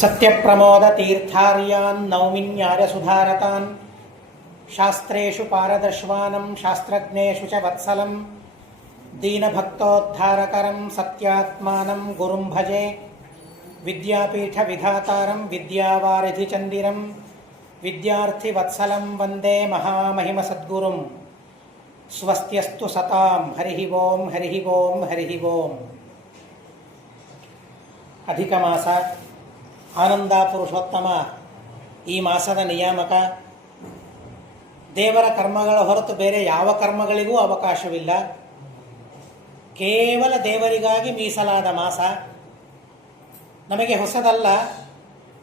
ಸತ್ಯಪ್ರಮೋದತೀರ್ಥಾರ್ಯಾನ್ ನೌಮಿನ್ಯಾರ್ಯಸುಧಾರತಾನ್ ಶಾಸ್ತ್ರೇಷು ಪಾರದಶ್ವಾನಂ ಶಾಸ್ತ್ರಜ್ಞೇಷು ಚ ವತ್ಸಲಂ ದೀನಭಕ್ತೋದ್ಧಾರಕರಂ ಸತ್ಯಾತ್ಮಾನಂ ಗುರುಂ ಭಜೆ ವಿದ್ಯಾಪೀಠ ವಿಧಾತಾರಂ ವಿದ್ಯಾವಾರಿಧಿಚಂದಿರಂ ವಿದ್ಯಾರ್ಥಿವತ್ಸಲಂ ವಂದೇ ಮಹಾಮಹಿಮ ಸದ್ಗುರುಂ. ಸ್ವಸ್ತ್ಯಸ್ತು ಸತಾಂ. ಹರಿ ಓಂ ಹರಿ ಓಂ ಹರಿ ಓಂ. ಅಧಿಕ ಮಾಸ, ಆನಂದ ಪುರುಷೋತ್ತಮ ಈ ಮಾಸದ ನಿಯಾಮಕ. ದೇವರ ಕರ್ಮಗಳ ಹೊರತು ಬೇರೆ ಯಾವ ಕರ್ಮಗಳಿಗೂ ಅವಕಾಶವಿಲ್ಲ. ಕೇವಲ ದೇವರಿಗಾಗಿ ಮೀಸಲಾದ ಮಾಸ. ನಮಗೆ ಹೊಸದಲ್ಲ.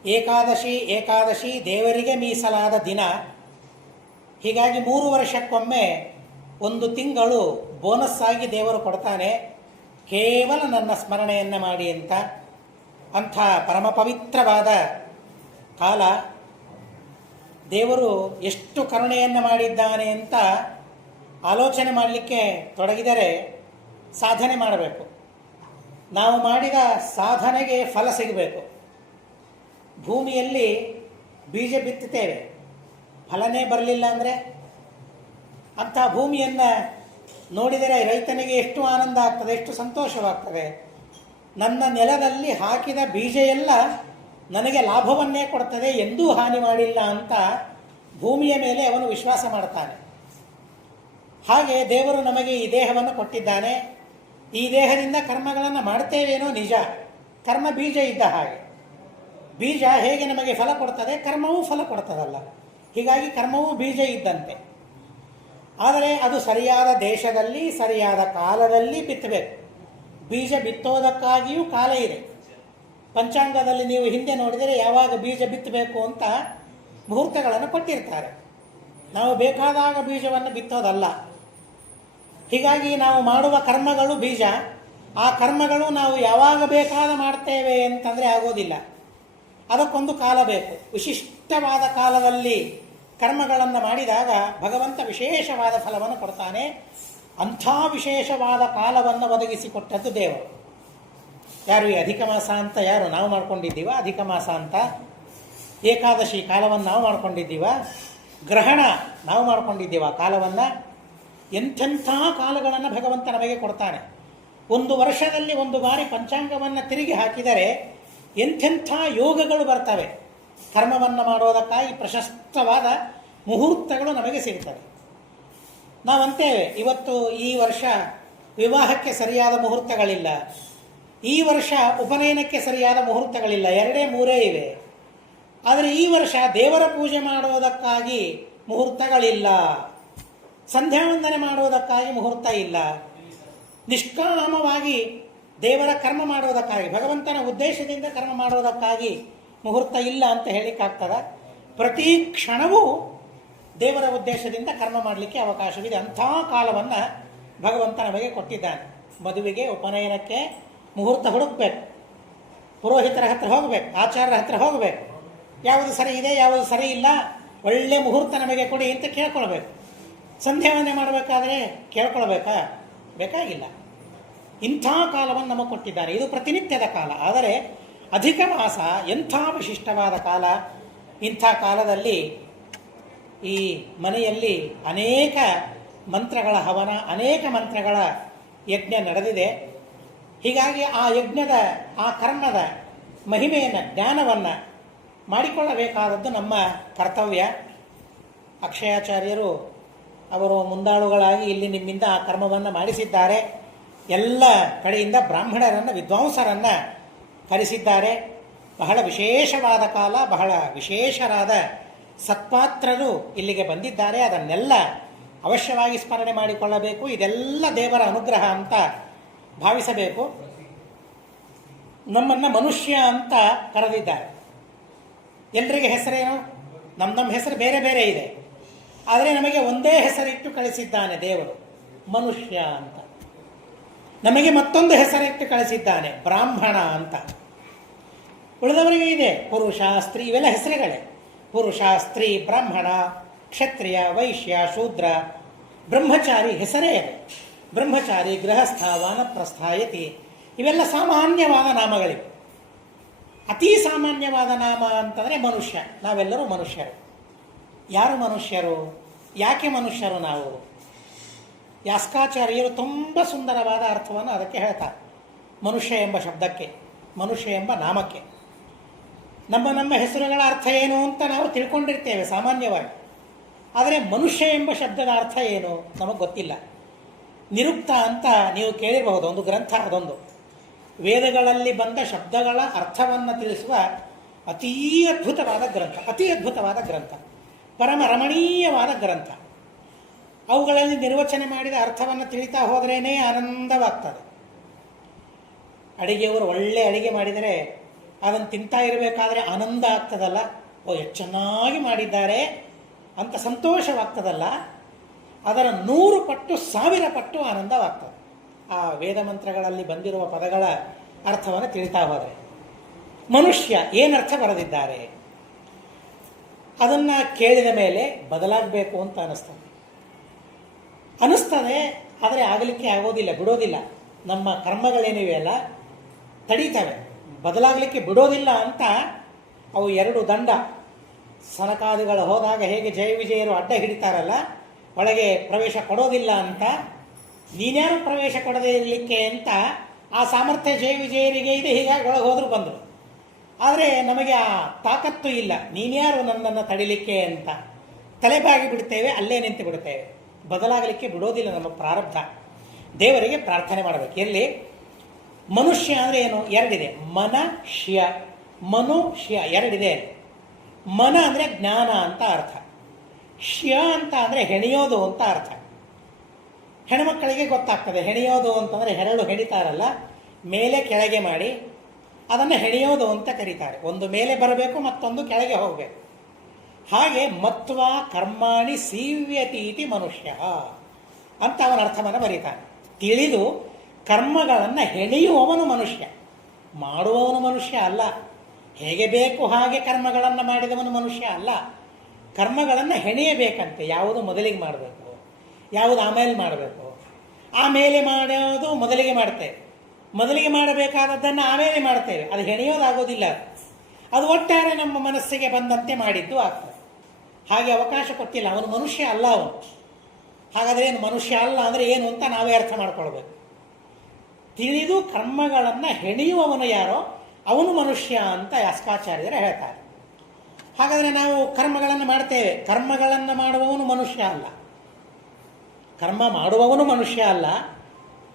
ಏಕಾದಶಿ ದೇವರಿಗೆ ಮೀಸಲಾದ ದಿನ. ಹೀಗಾಗಿ 3 ವರ್ಷಕ್ಕೊಮ್ಮೆ 1 ತಿಂಗಳು ಬೋನಸ್ ಆಗಿ ದೇವರು ಕೊಡ್ತಾನೆ, ಕೇವಲ ನನ್ನ ಸ್ಮರಣೆಯನ್ನು ಮಾಡಿ ಅಂತ. ಅಂಥ ಪರಮ ಪವಿತ್ರವಾದ ಕಾಲ. ದೇವರು ಎಷ್ಟು ಕರುಣೆಯನ್ನು ಮಾಡಿದ್ದಾನೆ ಅಂತ ಆಲೋಚನೆ ಮಾಡಲಿಕ್ಕೆ ತೊಡಗಿದರೆ ಸಾಧನೆ ಮಾಡಬೇಕು. ನಾವು ಮಾಡಿದ ಸಾಧನೆಗೆ ಫಲ ಸಿಗಬೇಕು. ಭೂಮಿಯಲ್ಲಿ ಬೀಜ ಬಿತ್ತುತ್ತೇವೆ, ಫಲನೇ ಬರಲಿಲ್ಲ ಅಂದರೆ ಅಂಥ ಭೂಮಿಯನ್ನು ನೋಡಿದರೆ ರೈತನಿಗೆ ಎಷ್ಟು ಆನಂದ ಆಗ್ತದೆ, ಎಷ್ಟು ಸಂತೋಷವಾಗ್ತದೆ. ನನ್ನ ನೆಲದಲ್ಲಿ ಹಾಕಿದ ಬೀಜ ಎಲ್ಲ ನನಗೆ ಲಾಭವನ್ನೇ ಕೊಡ್ತದೆ, ಎಂದೂ ಹಾನಿ ಮಾಡಿಲ್ಲ ಅಂತ ಭೂಮಿಯ ಮೇಲೆ ಅವನು ವಿಶ್ವಾಸ ಮಾಡ್ತಾನೆ. ಹಾಗೆ ದೇವರು ನಮಗೆ ಈ ದೇಹವನ್ನು ಕೊಟ್ಟಿದ್ದಾನೆ. ಈ ದೇಹದಿಂದ ಕರ್ಮಗಳನ್ನು ಮಾಡ್ತೇವೇನೋ ನಿಜ, ಕರ್ಮ ಬೀಜ ಇದ್ದ ಹಾಗೆ. ಬೀಜ ಹೇಗೆ ನಮಗೆ ಫಲ ಕೊಡ್ತದೆ, ಕರ್ಮವೂ ಫಲ ಕೊಡ್ತದಲ್ಲ. ಹೀಗಾಗಿ ಕರ್ಮವೂ ಬೀಜ ಇದ್ದಂತೆ. ಆದರೆ ಅದು ಸರಿಯಾದ ದೇಶದಲ್ಲಿ ಸರಿಯಾದ ಕಾಲದಲ್ಲಿ ಬಿತ್ತಬೇಕು. ಬೀಜ ಬಿತ್ತೋದಕ್ಕಾಗಿಯೂ ಕಾಲ ಇದೆ. ಪಂಚಾಂಗದಲ್ಲಿ ನೀವು ಹಿಂದೆ ನೋಡಿದರೆ ಯಾವಾಗ ಬೀಜ ಬಿತ್ತಬೇಕು ಅಂತ ಮುಹೂರ್ತಗಳನ್ನು ಕೊಟ್ಟಿರ್ತಾರೆ. ನಾವು ಬೇಕಾದಾಗ ಬೀಜವನ್ನು ಬಿತ್ತೋದಲ್ಲ. ಹೀಗಾಗಿ ನಾವು ಮಾಡುವ ಕರ್ಮಗಳು ಬೀಜ. ಆ ಕರ್ಮಗಳು ನಾವು ಯಾವಾಗ ಬೇಕಾದ ಮಾಡ್ತೇವೆ ಅಂತಂದರೆ ಆಗೋದಿಲ್ಲ. ಅದಕ್ಕೊಂದು ಕಾಲ ಬೇಕು. ವಿಶಿಷ್ಟವಾದ ಕಾಲದಲ್ಲಿ ಕರ್ಮಗಳನ್ನು ಮಾಡಿದಾಗ ಭಗವಂತ ವಿಶೇಷವಾದ ಫಲವನ್ನು ಕೊಡ್ತಾನೆ. ಅಂಥ ವಿಶೇಷವಾದ ಕಾಲವನ್ನು ಒದಗಿಸಿಕೊಟ್ಟದ್ದು ದೇವರು. ಯಾರು ಈ ಅಧಿಕ ಮಾಸ ಅಂತ ಯಾರು ನಾವು ಮಾಡ್ಕೊಂಡಿದ್ದೀವ? ಅಧಿಕ ಮಾಸ ಅಂತ ಏಕಾದಶಿ ಕಾಲವನ್ನು ನಾವು ಮಾಡ್ಕೊಂಡಿದ್ದೀವ? ಗ್ರಹಣ ನಾವು ಮಾಡ್ಕೊಂಡಿದ್ದೀವ ಕಾಲವನ್ನು? ಎಂಥೆಂಥ ಕಾಲಗಳನ್ನು ಭಗವಂತ ನಮಗೆ ಕೊಡ್ತಾನೆ. 1 ವರ್ಷದಲ್ಲಿ 1 ಬಾರಿ ಪಂಚಾಂಗವನ್ನು ತಿರುಗಿ ಹಾಕಿದರೆ ಎಂಥೆಂಥ ಯೋಗಗಳು ಬರ್ತವೆ. ಕರ್ಮವನ್ನು ಮಾಡೋದಕ್ಕಾಗಿ ಪ್ರಶಸ್ತವಾದ ಮುಹೂರ್ತಗಳು ನಮಗೆ ಸಿಗ್ತವೆ. ನಾವಂತೇವೆ ಇವತ್ತು ಈ ವರ್ಷ ವಿವಾಹಕ್ಕೆ ಸರಿಯಾದ ಮುಹೂರ್ತಗಳಿಲ್ಲ, ಈ ವರ್ಷ ಉಪನಯನಕ್ಕೆ ಸರಿಯಾದ ಮುಹೂರ್ತಗಳಿಲ್ಲ, 2-3 ಇವೆ. ಆದರೆ ಈ ವರ್ಷ ದೇವರ ಪೂಜೆ ಮಾಡೋದಕ್ಕಾಗಿ ಮುಹೂರ್ತಗಳಿಲ್ಲ, ಸಂಧ್ಯಾವಂದನೆ ಮಾಡೋದಕ್ಕಾಗಿ ಮುಹೂರ್ತ ಇಲ್ಲ, ನಿಷ್ಕಾಮವಾಗಿ ದೇವರ ಕರ್ಮ ಮಾಡೋದಕ್ಕಾಗಿ ಭಗವಂತನ ಉದ್ದೇಶದಿಂದ ಕರ್ಮ ಮಾಡೋದಕ್ಕಾಗಿ ಮುಹೂರ್ತ ಇಲ್ಲ ಅಂತ ಹೇಳಿಕ್ಕಾಗ್ತದ? ಪ್ರತಿ ಕ್ಷಣವೂ ದೇವರ ಉದ್ದೇಶದಿಂದ ಕರ್ಮ ಮಾಡಲಿಕ್ಕೆ ಅವಕಾಶವಿದೆ. ಅಂಥ ಕಾಲವನ್ನು ಭಗವಂತ ನಮಗೆ ಕೊಟ್ಟಿದ್ದಾನೆ. ಮದುವೆಗೆ, ಉಪನಯನಕ್ಕೆ ಮುಹೂರ್ತ ಹುಡುಕಬೇಕು, ಪುರೋಹಿತರ ಹತ್ರ ಹೋಗಬೇಕು, ಆಚಾರ್ಯರ ಹತ್ರ ಹೋಗಬೇಕು. ಯಾವುದು ಸರಿ ಇದೆ, ಯಾವುದು ಸರಿ ಇಲ್ಲ, ಒಳ್ಳೆ ಮುಹೂರ್ತ ನಮಗೆ ಕೊಡಿ ಅಂತ ಕೇಳ್ಕೊಳ್ಬೇಕು. ಸಂಧ್ಯಾವಂದನೆ ಮಾಡಬೇಕಾದ್ರೆ ಕೇಳ್ಕೊಳ್ಬೇಕಾ? ಬೇಕಾಗಿಲ್ಲ. ಇಂಥ ಕಾಲವನ್ನು ನಮಗೆ ಕೊಟ್ಟಿದ್ದಾರೆ. ಇದು ಪ್ರತಿನಿತ್ಯದ ಕಾಲ. ಆದರೆ ಅಧಿಕ ಮಾಸ ಎಂಥ ವಿಶಿಷ್ಟವಾದ ಕಾಲ. ಇಂಥ ಕಾಲದಲ್ಲಿ ಈ ಮನೆಯಲ್ಲಿ ಅನೇಕ ಮಂತ್ರಗಳ ಹವನ, ಅನೇಕ ಮಂತ್ರಗಳ ಯಜ್ಞ ನಡೆದಿದೆ. ಹೀಗಾಗಿ ಆ ಯಜ್ಞದ, ಆ ಕರ್ಮದ ಮಹಿಮೆಯನ್ನು, ಜ್ಞಾನವನ್ನು ಮಾಡಿಕೊಳ್ಳಬೇಕಾದದ್ದು ನಮ್ಮ ಕರ್ತವ್ಯ. ಅಕ್ಷಯಾಚಾರ್ಯರು ಅವರು ಮುಂದಾಳುಗಳಾಗಿ ಇಲ್ಲಿ ನಿಮ್ಮಿಂದ ಆ ಕರ್ಮವನ್ನು ಮಾಡಿಸಿದ್ದಾರೆ. ಎಲ್ಲ ಕಡೆಯಿಂದ ಬ್ರಾಹ್ಮಣರನ್ನು, ವಿದ್ವಾಂಸರನ್ನು ಕರೆಸಿದ್ದಾರೆ. ಬಹಳ ವಿಶೇಷವಾದ ಕಾಲ, ಬಹಳ ವಿಶೇಷರಾದ ಸತ್ಪಾತ್ರರು ಇಲ್ಲಿಗೆ ಬಂದಿದ್ದಾರೆ. ಅದನ್ನೆಲ್ಲ ಅವಶ್ಯವಾಗಿ ಸ್ಮರಣೆ ಮಾಡಿಕೊಳ್ಳಬೇಕು. ಇದೆಲ್ಲ ದೇವರ ಅನುಗ್ರಹ ಅಂತ ಭಾವಿಸಬೇಕು. ನಮ್ಮನ್ನು ಮನುಷ್ಯ ಅಂತ ಕರೆದಿದ್ದಾರೆ. ಎಲ್ರಿಗೆ ಹೆಸರೇನು? ನಮ್ಮ ಹೆಸರು ಬೇರೆ ಬೇರೆ ಇದೆ. ಆದರೆ ನಮಗೆ ಒಂದೇ ಹೆಸರಿಟ್ಟು ಕಳಿಸಿದ್ದಾನೆ ದೇವರು, ಮನುಷ್ಯ ಅಂತ. ನಮಗೆ ಮತ್ತೊಂದು ಹೆಸರಿಟ್ಟು ಕಳಿಸಿದ್ದಾನೆ, ಬ್ರಾಹ್ಮಣ ಅಂತ. ಉಳಿದವರಿಗೆ ಇದೆ ಪುರುಷ, ಸ್ತ್ರೀ, ಇವೆಲ್ಲ ಹೆಸರುಗಳೇ. ಪುರುಷ, ಸ್ತ್ರೀ, ಬ್ರಾಹ್ಮಣ, ಕ್ಷತ್ರಿಯ, ವೈಶ್ಯ, ಶೂದ್ರ, ಬ್ರಹ್ಮಚಾರಿ ಹೆಸರೇ ಇದೆ. ಬ್ರಹ್ಮಚಾರಿ, ಗೃಹಸ್ಥ, ವಾನಪ್ರಸ್ಥ, ಯತಿ, ಇವೆಲ್ಲ ಸಾಮಾನ್ಯವಾದ ನಾಮಗಳಿವೆ. ಅತೀ ಸಾಮಾನ್ಯವಾದ ನಾಮ ಅಂತಂದರೆ ಮನುಷ್ಯ. ನಾವೆಲ್ಲರೂ ಮನುಷ್ಯರು. ಯಾರು ಮನುಷ್ಯರು? ಯಾಕೆ ಮನುಷ್ಯರು ನಾವು? ಯಾಸ್ಕಾಚಾರ್ಯರು ತುಂಬ ಸುಂದರವಾದ ಅರ್ಥವನ್ನು ಅದಕ್ಕೆ ಹೇಳ್ತಾರೆ. ಮನುಷ್ಯ ಎಂಬ ಶಬ್ದಕ್ಕೆ, ಮನುಷ್ಯ ಎಂಬ ನಾಮಕ್ಕೆ. ನಮ್ಮ ಹೆಸರುಗಳ ಅರ್ಥ ಏನು ಅಂತ ನಾವು ತಿಳ್ಕೊಂಡಿರ್ತೇವೆ ಸಾಮಾನ್ಯವಾಗಿ. ಆದರೆ ಮನುಷ್ಯ ಎಂಬ ಶಬ್ದದ ಅರ್ಥ ಏನು ನಮಗೆ ಗೊತ್ತಿಲ್ಲ. ನಿರುಕ್ತ ಅಂತ ನೀವು ಕೇಳಿರಬಹುದು, ಒಂದು ಗ್ರಂಥ ಅದೊಂದು. ವೇದಗಳಲ್ಲಿ ಬಂದ ಶಬ್ದಗಳ ಅರ್ಥವನ್ನು ತಿಳಿಸುವ ಅತೀ ಅದ್ಭುತವಾದ ಗ್ರಂಥ, ಪರಮ ರಮಣೀಯವಾದ ಗ್ರಂಥ. ಅವುಗಳಲ್ಲಿ ನಿರ್ವಚನೆ ಮಾಡಿದ ಅರ್ಥವನ್ನು ತಿಳಿತಾ ಹೋದ್ರೇ ಆನಂದವಾಗ್ತದೆ. ಅಡಿಗೆಯವರು ಒಳ್ಳೆ ಅಡಿಗೆ ಮಾಡಿದರೆ ಅದನ್ನು ತಿಂತಾ ಇರಬೇಕಾದ್ರೆ ಆನಂದ ಆಗ್ತದಲ್ಲ, ಎಷ್ಟು ಚೆನ್ನಾಗಿ ಮಾಡಿದ್ದಾರೆ ಅಂತ ಸಂತೋಷವಾಗ್ತದಲ್ಲ, ಅದರ 100 ಪಟ್ಟು 1000 ಪಟ್ಟು ಆನಂದವಾಗ್ತದೆ ಆ ವೇದ ಮಂತ್ರಗಳಲ್ಲಿ ಬಂದಿರುವ ಪದಗಳ ಅರ್ಥವನ್ನು ತಿಳಿತಾ ಹೋದರೆ. ಮನುಷ್ಯ ಏನರ್ಥ ಬರೆದಿದ್ದಾರೆ ಅದನ್ನು ಕೇಳಿದ ಮೇಲೆ ಬದಲಾಗಬೇಕು ಅಂತ ಅನಿಸ್ತದೆ. ಆದರೆ ಆಗಲಿಕ್ಕೆ ಆಗೋದಿಲ್ಲ, ಬಿಡೋದಿಲ್ಲ. ನಮ್ಮ ಕರ್ಮಗಳೇನಿವೆ ಅಲ್ಲ ತಡೀತವೆ, ಬದಲಾಗಲಿಕ್ಕೆ ಬಿಡೋದಿಲ್ಲ ಅಂತ ಅವು 2 ದಂಡ. ಸನಕಾದಿಗಳು ಹೋದಾಗ ಹೇಗೆ ಜಯ ವಿಜಯರು ಅಡ್ಡ ಹಿಡಿತಾರಲ್ಲ, ಒಳಗೆ ಪ್ರವೇಶ ಕೊಡೋದಿಲ್ಲ ಅಂತ, ನೀನ್ಯಾರು ಪ್ರವೇಶ ಕೊಡದೇ ಇರಲಿಕ್ಕೆ ಅಂತ ಆ ಸಾಮರ್ಥ್ಯ ಜಯ ವಿಜಯರಿಗೆ ಇದೆ. ಹೀಗಾಗಿ ಒಳಗೆ ಹೋದ್ರು ಬಂದರು. ಆದರೆ ನಮಗೆ ಆ ತಾಕತ್ತು ಇಲ್ಲ, ನೀನ್ಯಾರು ನನ್ನನ್ನು ತಡಿಲಿಕ್ಕೆ ಅಂತ ತಲೆಬಾಗಿ ಬಿಡ್ತೇವೆ, ಅಲ್ಲೇ ನಿಂತು ಬಿಡ್ತೇವೆ. ಬದಲಾಗಲಿಕ್ಕೆ ಬಿಡೋದಿಲ್ಲ ನಮ್ಮ ಪ್ರಾರಬ್ಧ. ದೇವರಿಗೆ ಪ್ರಾರ್ಥನೆ ಮಾಡಬೇಕು. ಎಲ್ಲಿ ಮನುಷ್ಯ ಅಂದರೆ ಏನು? 2 ಇದೆ. ಮನುಷ್ಯ, ಮನುಷ್ಯ 2 ಇದೆ. ಮನ ಅಂದರೆ ಜ್ಞಾನ ಅಂತ ಅರ್ಥ, ಶ್ಯ ಅಂತ ಅಂದರೆ ಹೆಣೆಯೋದು ಅಂತ ಅರ್ಥ. ಹೆಣ್ಮಕ್ಕಳಿಗೆ ಗೊತ್ತಾಗ್ತದೆ. ಹೆಣೆಯೋದು ಅಂತಂದರೆ ಹೆರಳು ಹೆಣಿತಾರಲ್ಲ, ಮೇಲೆ ಕೆಳಗೆ ಮಾಡಿ ಅದನ್ನು ಹೆಣೆಯೋದು ಅಂತ ಕರೀತಾರೆ. ಒಂದು ಮೇಲೆ ಬರಬೇಕು, ಮತ್ತೊಂದು ಕೆಳಗೆ ಹೋಗಬೇಕು. ಹಾಗೆ ಮತ್ವ ಕರ್ಮಾಣಿ ಸೀವ್ಯತೀತಿ ಮನುಷ್ಯ ಅಂತ ಅವನ ಅರ್ಥವನ್ನು ಬರೀತಾನೆ. ತಿಳಿದು ಕರ್ಮಗಳನ್ನು ಹೆಣೆಯುವವನು ಮನುಷ್ಯ, ಮಾಡುವವನು ಮನುಷ್ಯ ಅಲ್ಲ. ಹೇಗೆ ಬೇಕು ಹಾಗೆ ಕರ್ಮಗಳನ್ನು ಮಾಡಿದವನು ಮನುಷ್ಯ ಅಲ್ಲ. ಕರ್ಮಗಳನ್ನು ಹೆಣೆಯಬೇಕಂತೆ. ಯಾವುದು ಮೊದಲಿಗೆ ಮಾಡಬೇಕು, ಯಾವುದು ಆಮೇಲೆ ಮಾಡಬೇಕು. ಆಮೇಲೆ ಮಾಡೋದು ಮೊದಲಿಗೆ ಮಾಡ್ತೇವೆ, ಮೊದಲಿಗೆ ಮಾಡಬೇಕಾದದ್ದನ್ನು ಆಮೇಲೆ ಮಾಡ್ತೇವೆ. ಅದು ಹೆಣೆಯೋದಾಗೋದಿಲ್ಲ. ಅದು ಒಟ್ಟಾರೆ ನಮ್ಮ ಮನಸ್ಸಿಗೆ ಬಂದಂತೆ ಮಾಡಿದ್ದು ಆಗ್ತದೆ. ಹಾಗೆ ಅವಕಾಶ ಕೊಟ್ಟಿಲ್ಲ. ಅವನು ಮನುಷ್ಯ ಅಲ್ಲ. ಅವನು ಹಾಗಾದರೆ ಏನು ಮನುಷ್ಯ ಅಲ್ಲ ಅಂದರೆ ಏನು ಅಂತ ನಾವೇ ಅರ್ಥ ಮಾಡ್ಕೊಳ್ಬೇಕು. ತಿಳಿದು ಕರ್ಮಗಳನ್ನು ಹೆಣೆಯುವವನು ಯಾರೋ ಅವನು ಮನುಷ್ಯ ಅಂತ ಯಾಸ್ಕಾಚಾರ್ಯರು ಹೇಳ್ತಾರೆ. ಹಾಗಾದರೆ ನಾವು ಕರ್ಮಗಳನ್ನು ಮಾಡ್ತೇವೆ, ಕರ್ಮಗಳನ್ನು ಮಾಡುವವನು ಮನುಷ್ಯ ಅಲ್ಲ. ಕರ್ಮ ಮಾಡುವವನು ಮನುಷ್ಯ ಅಲ್ಲ,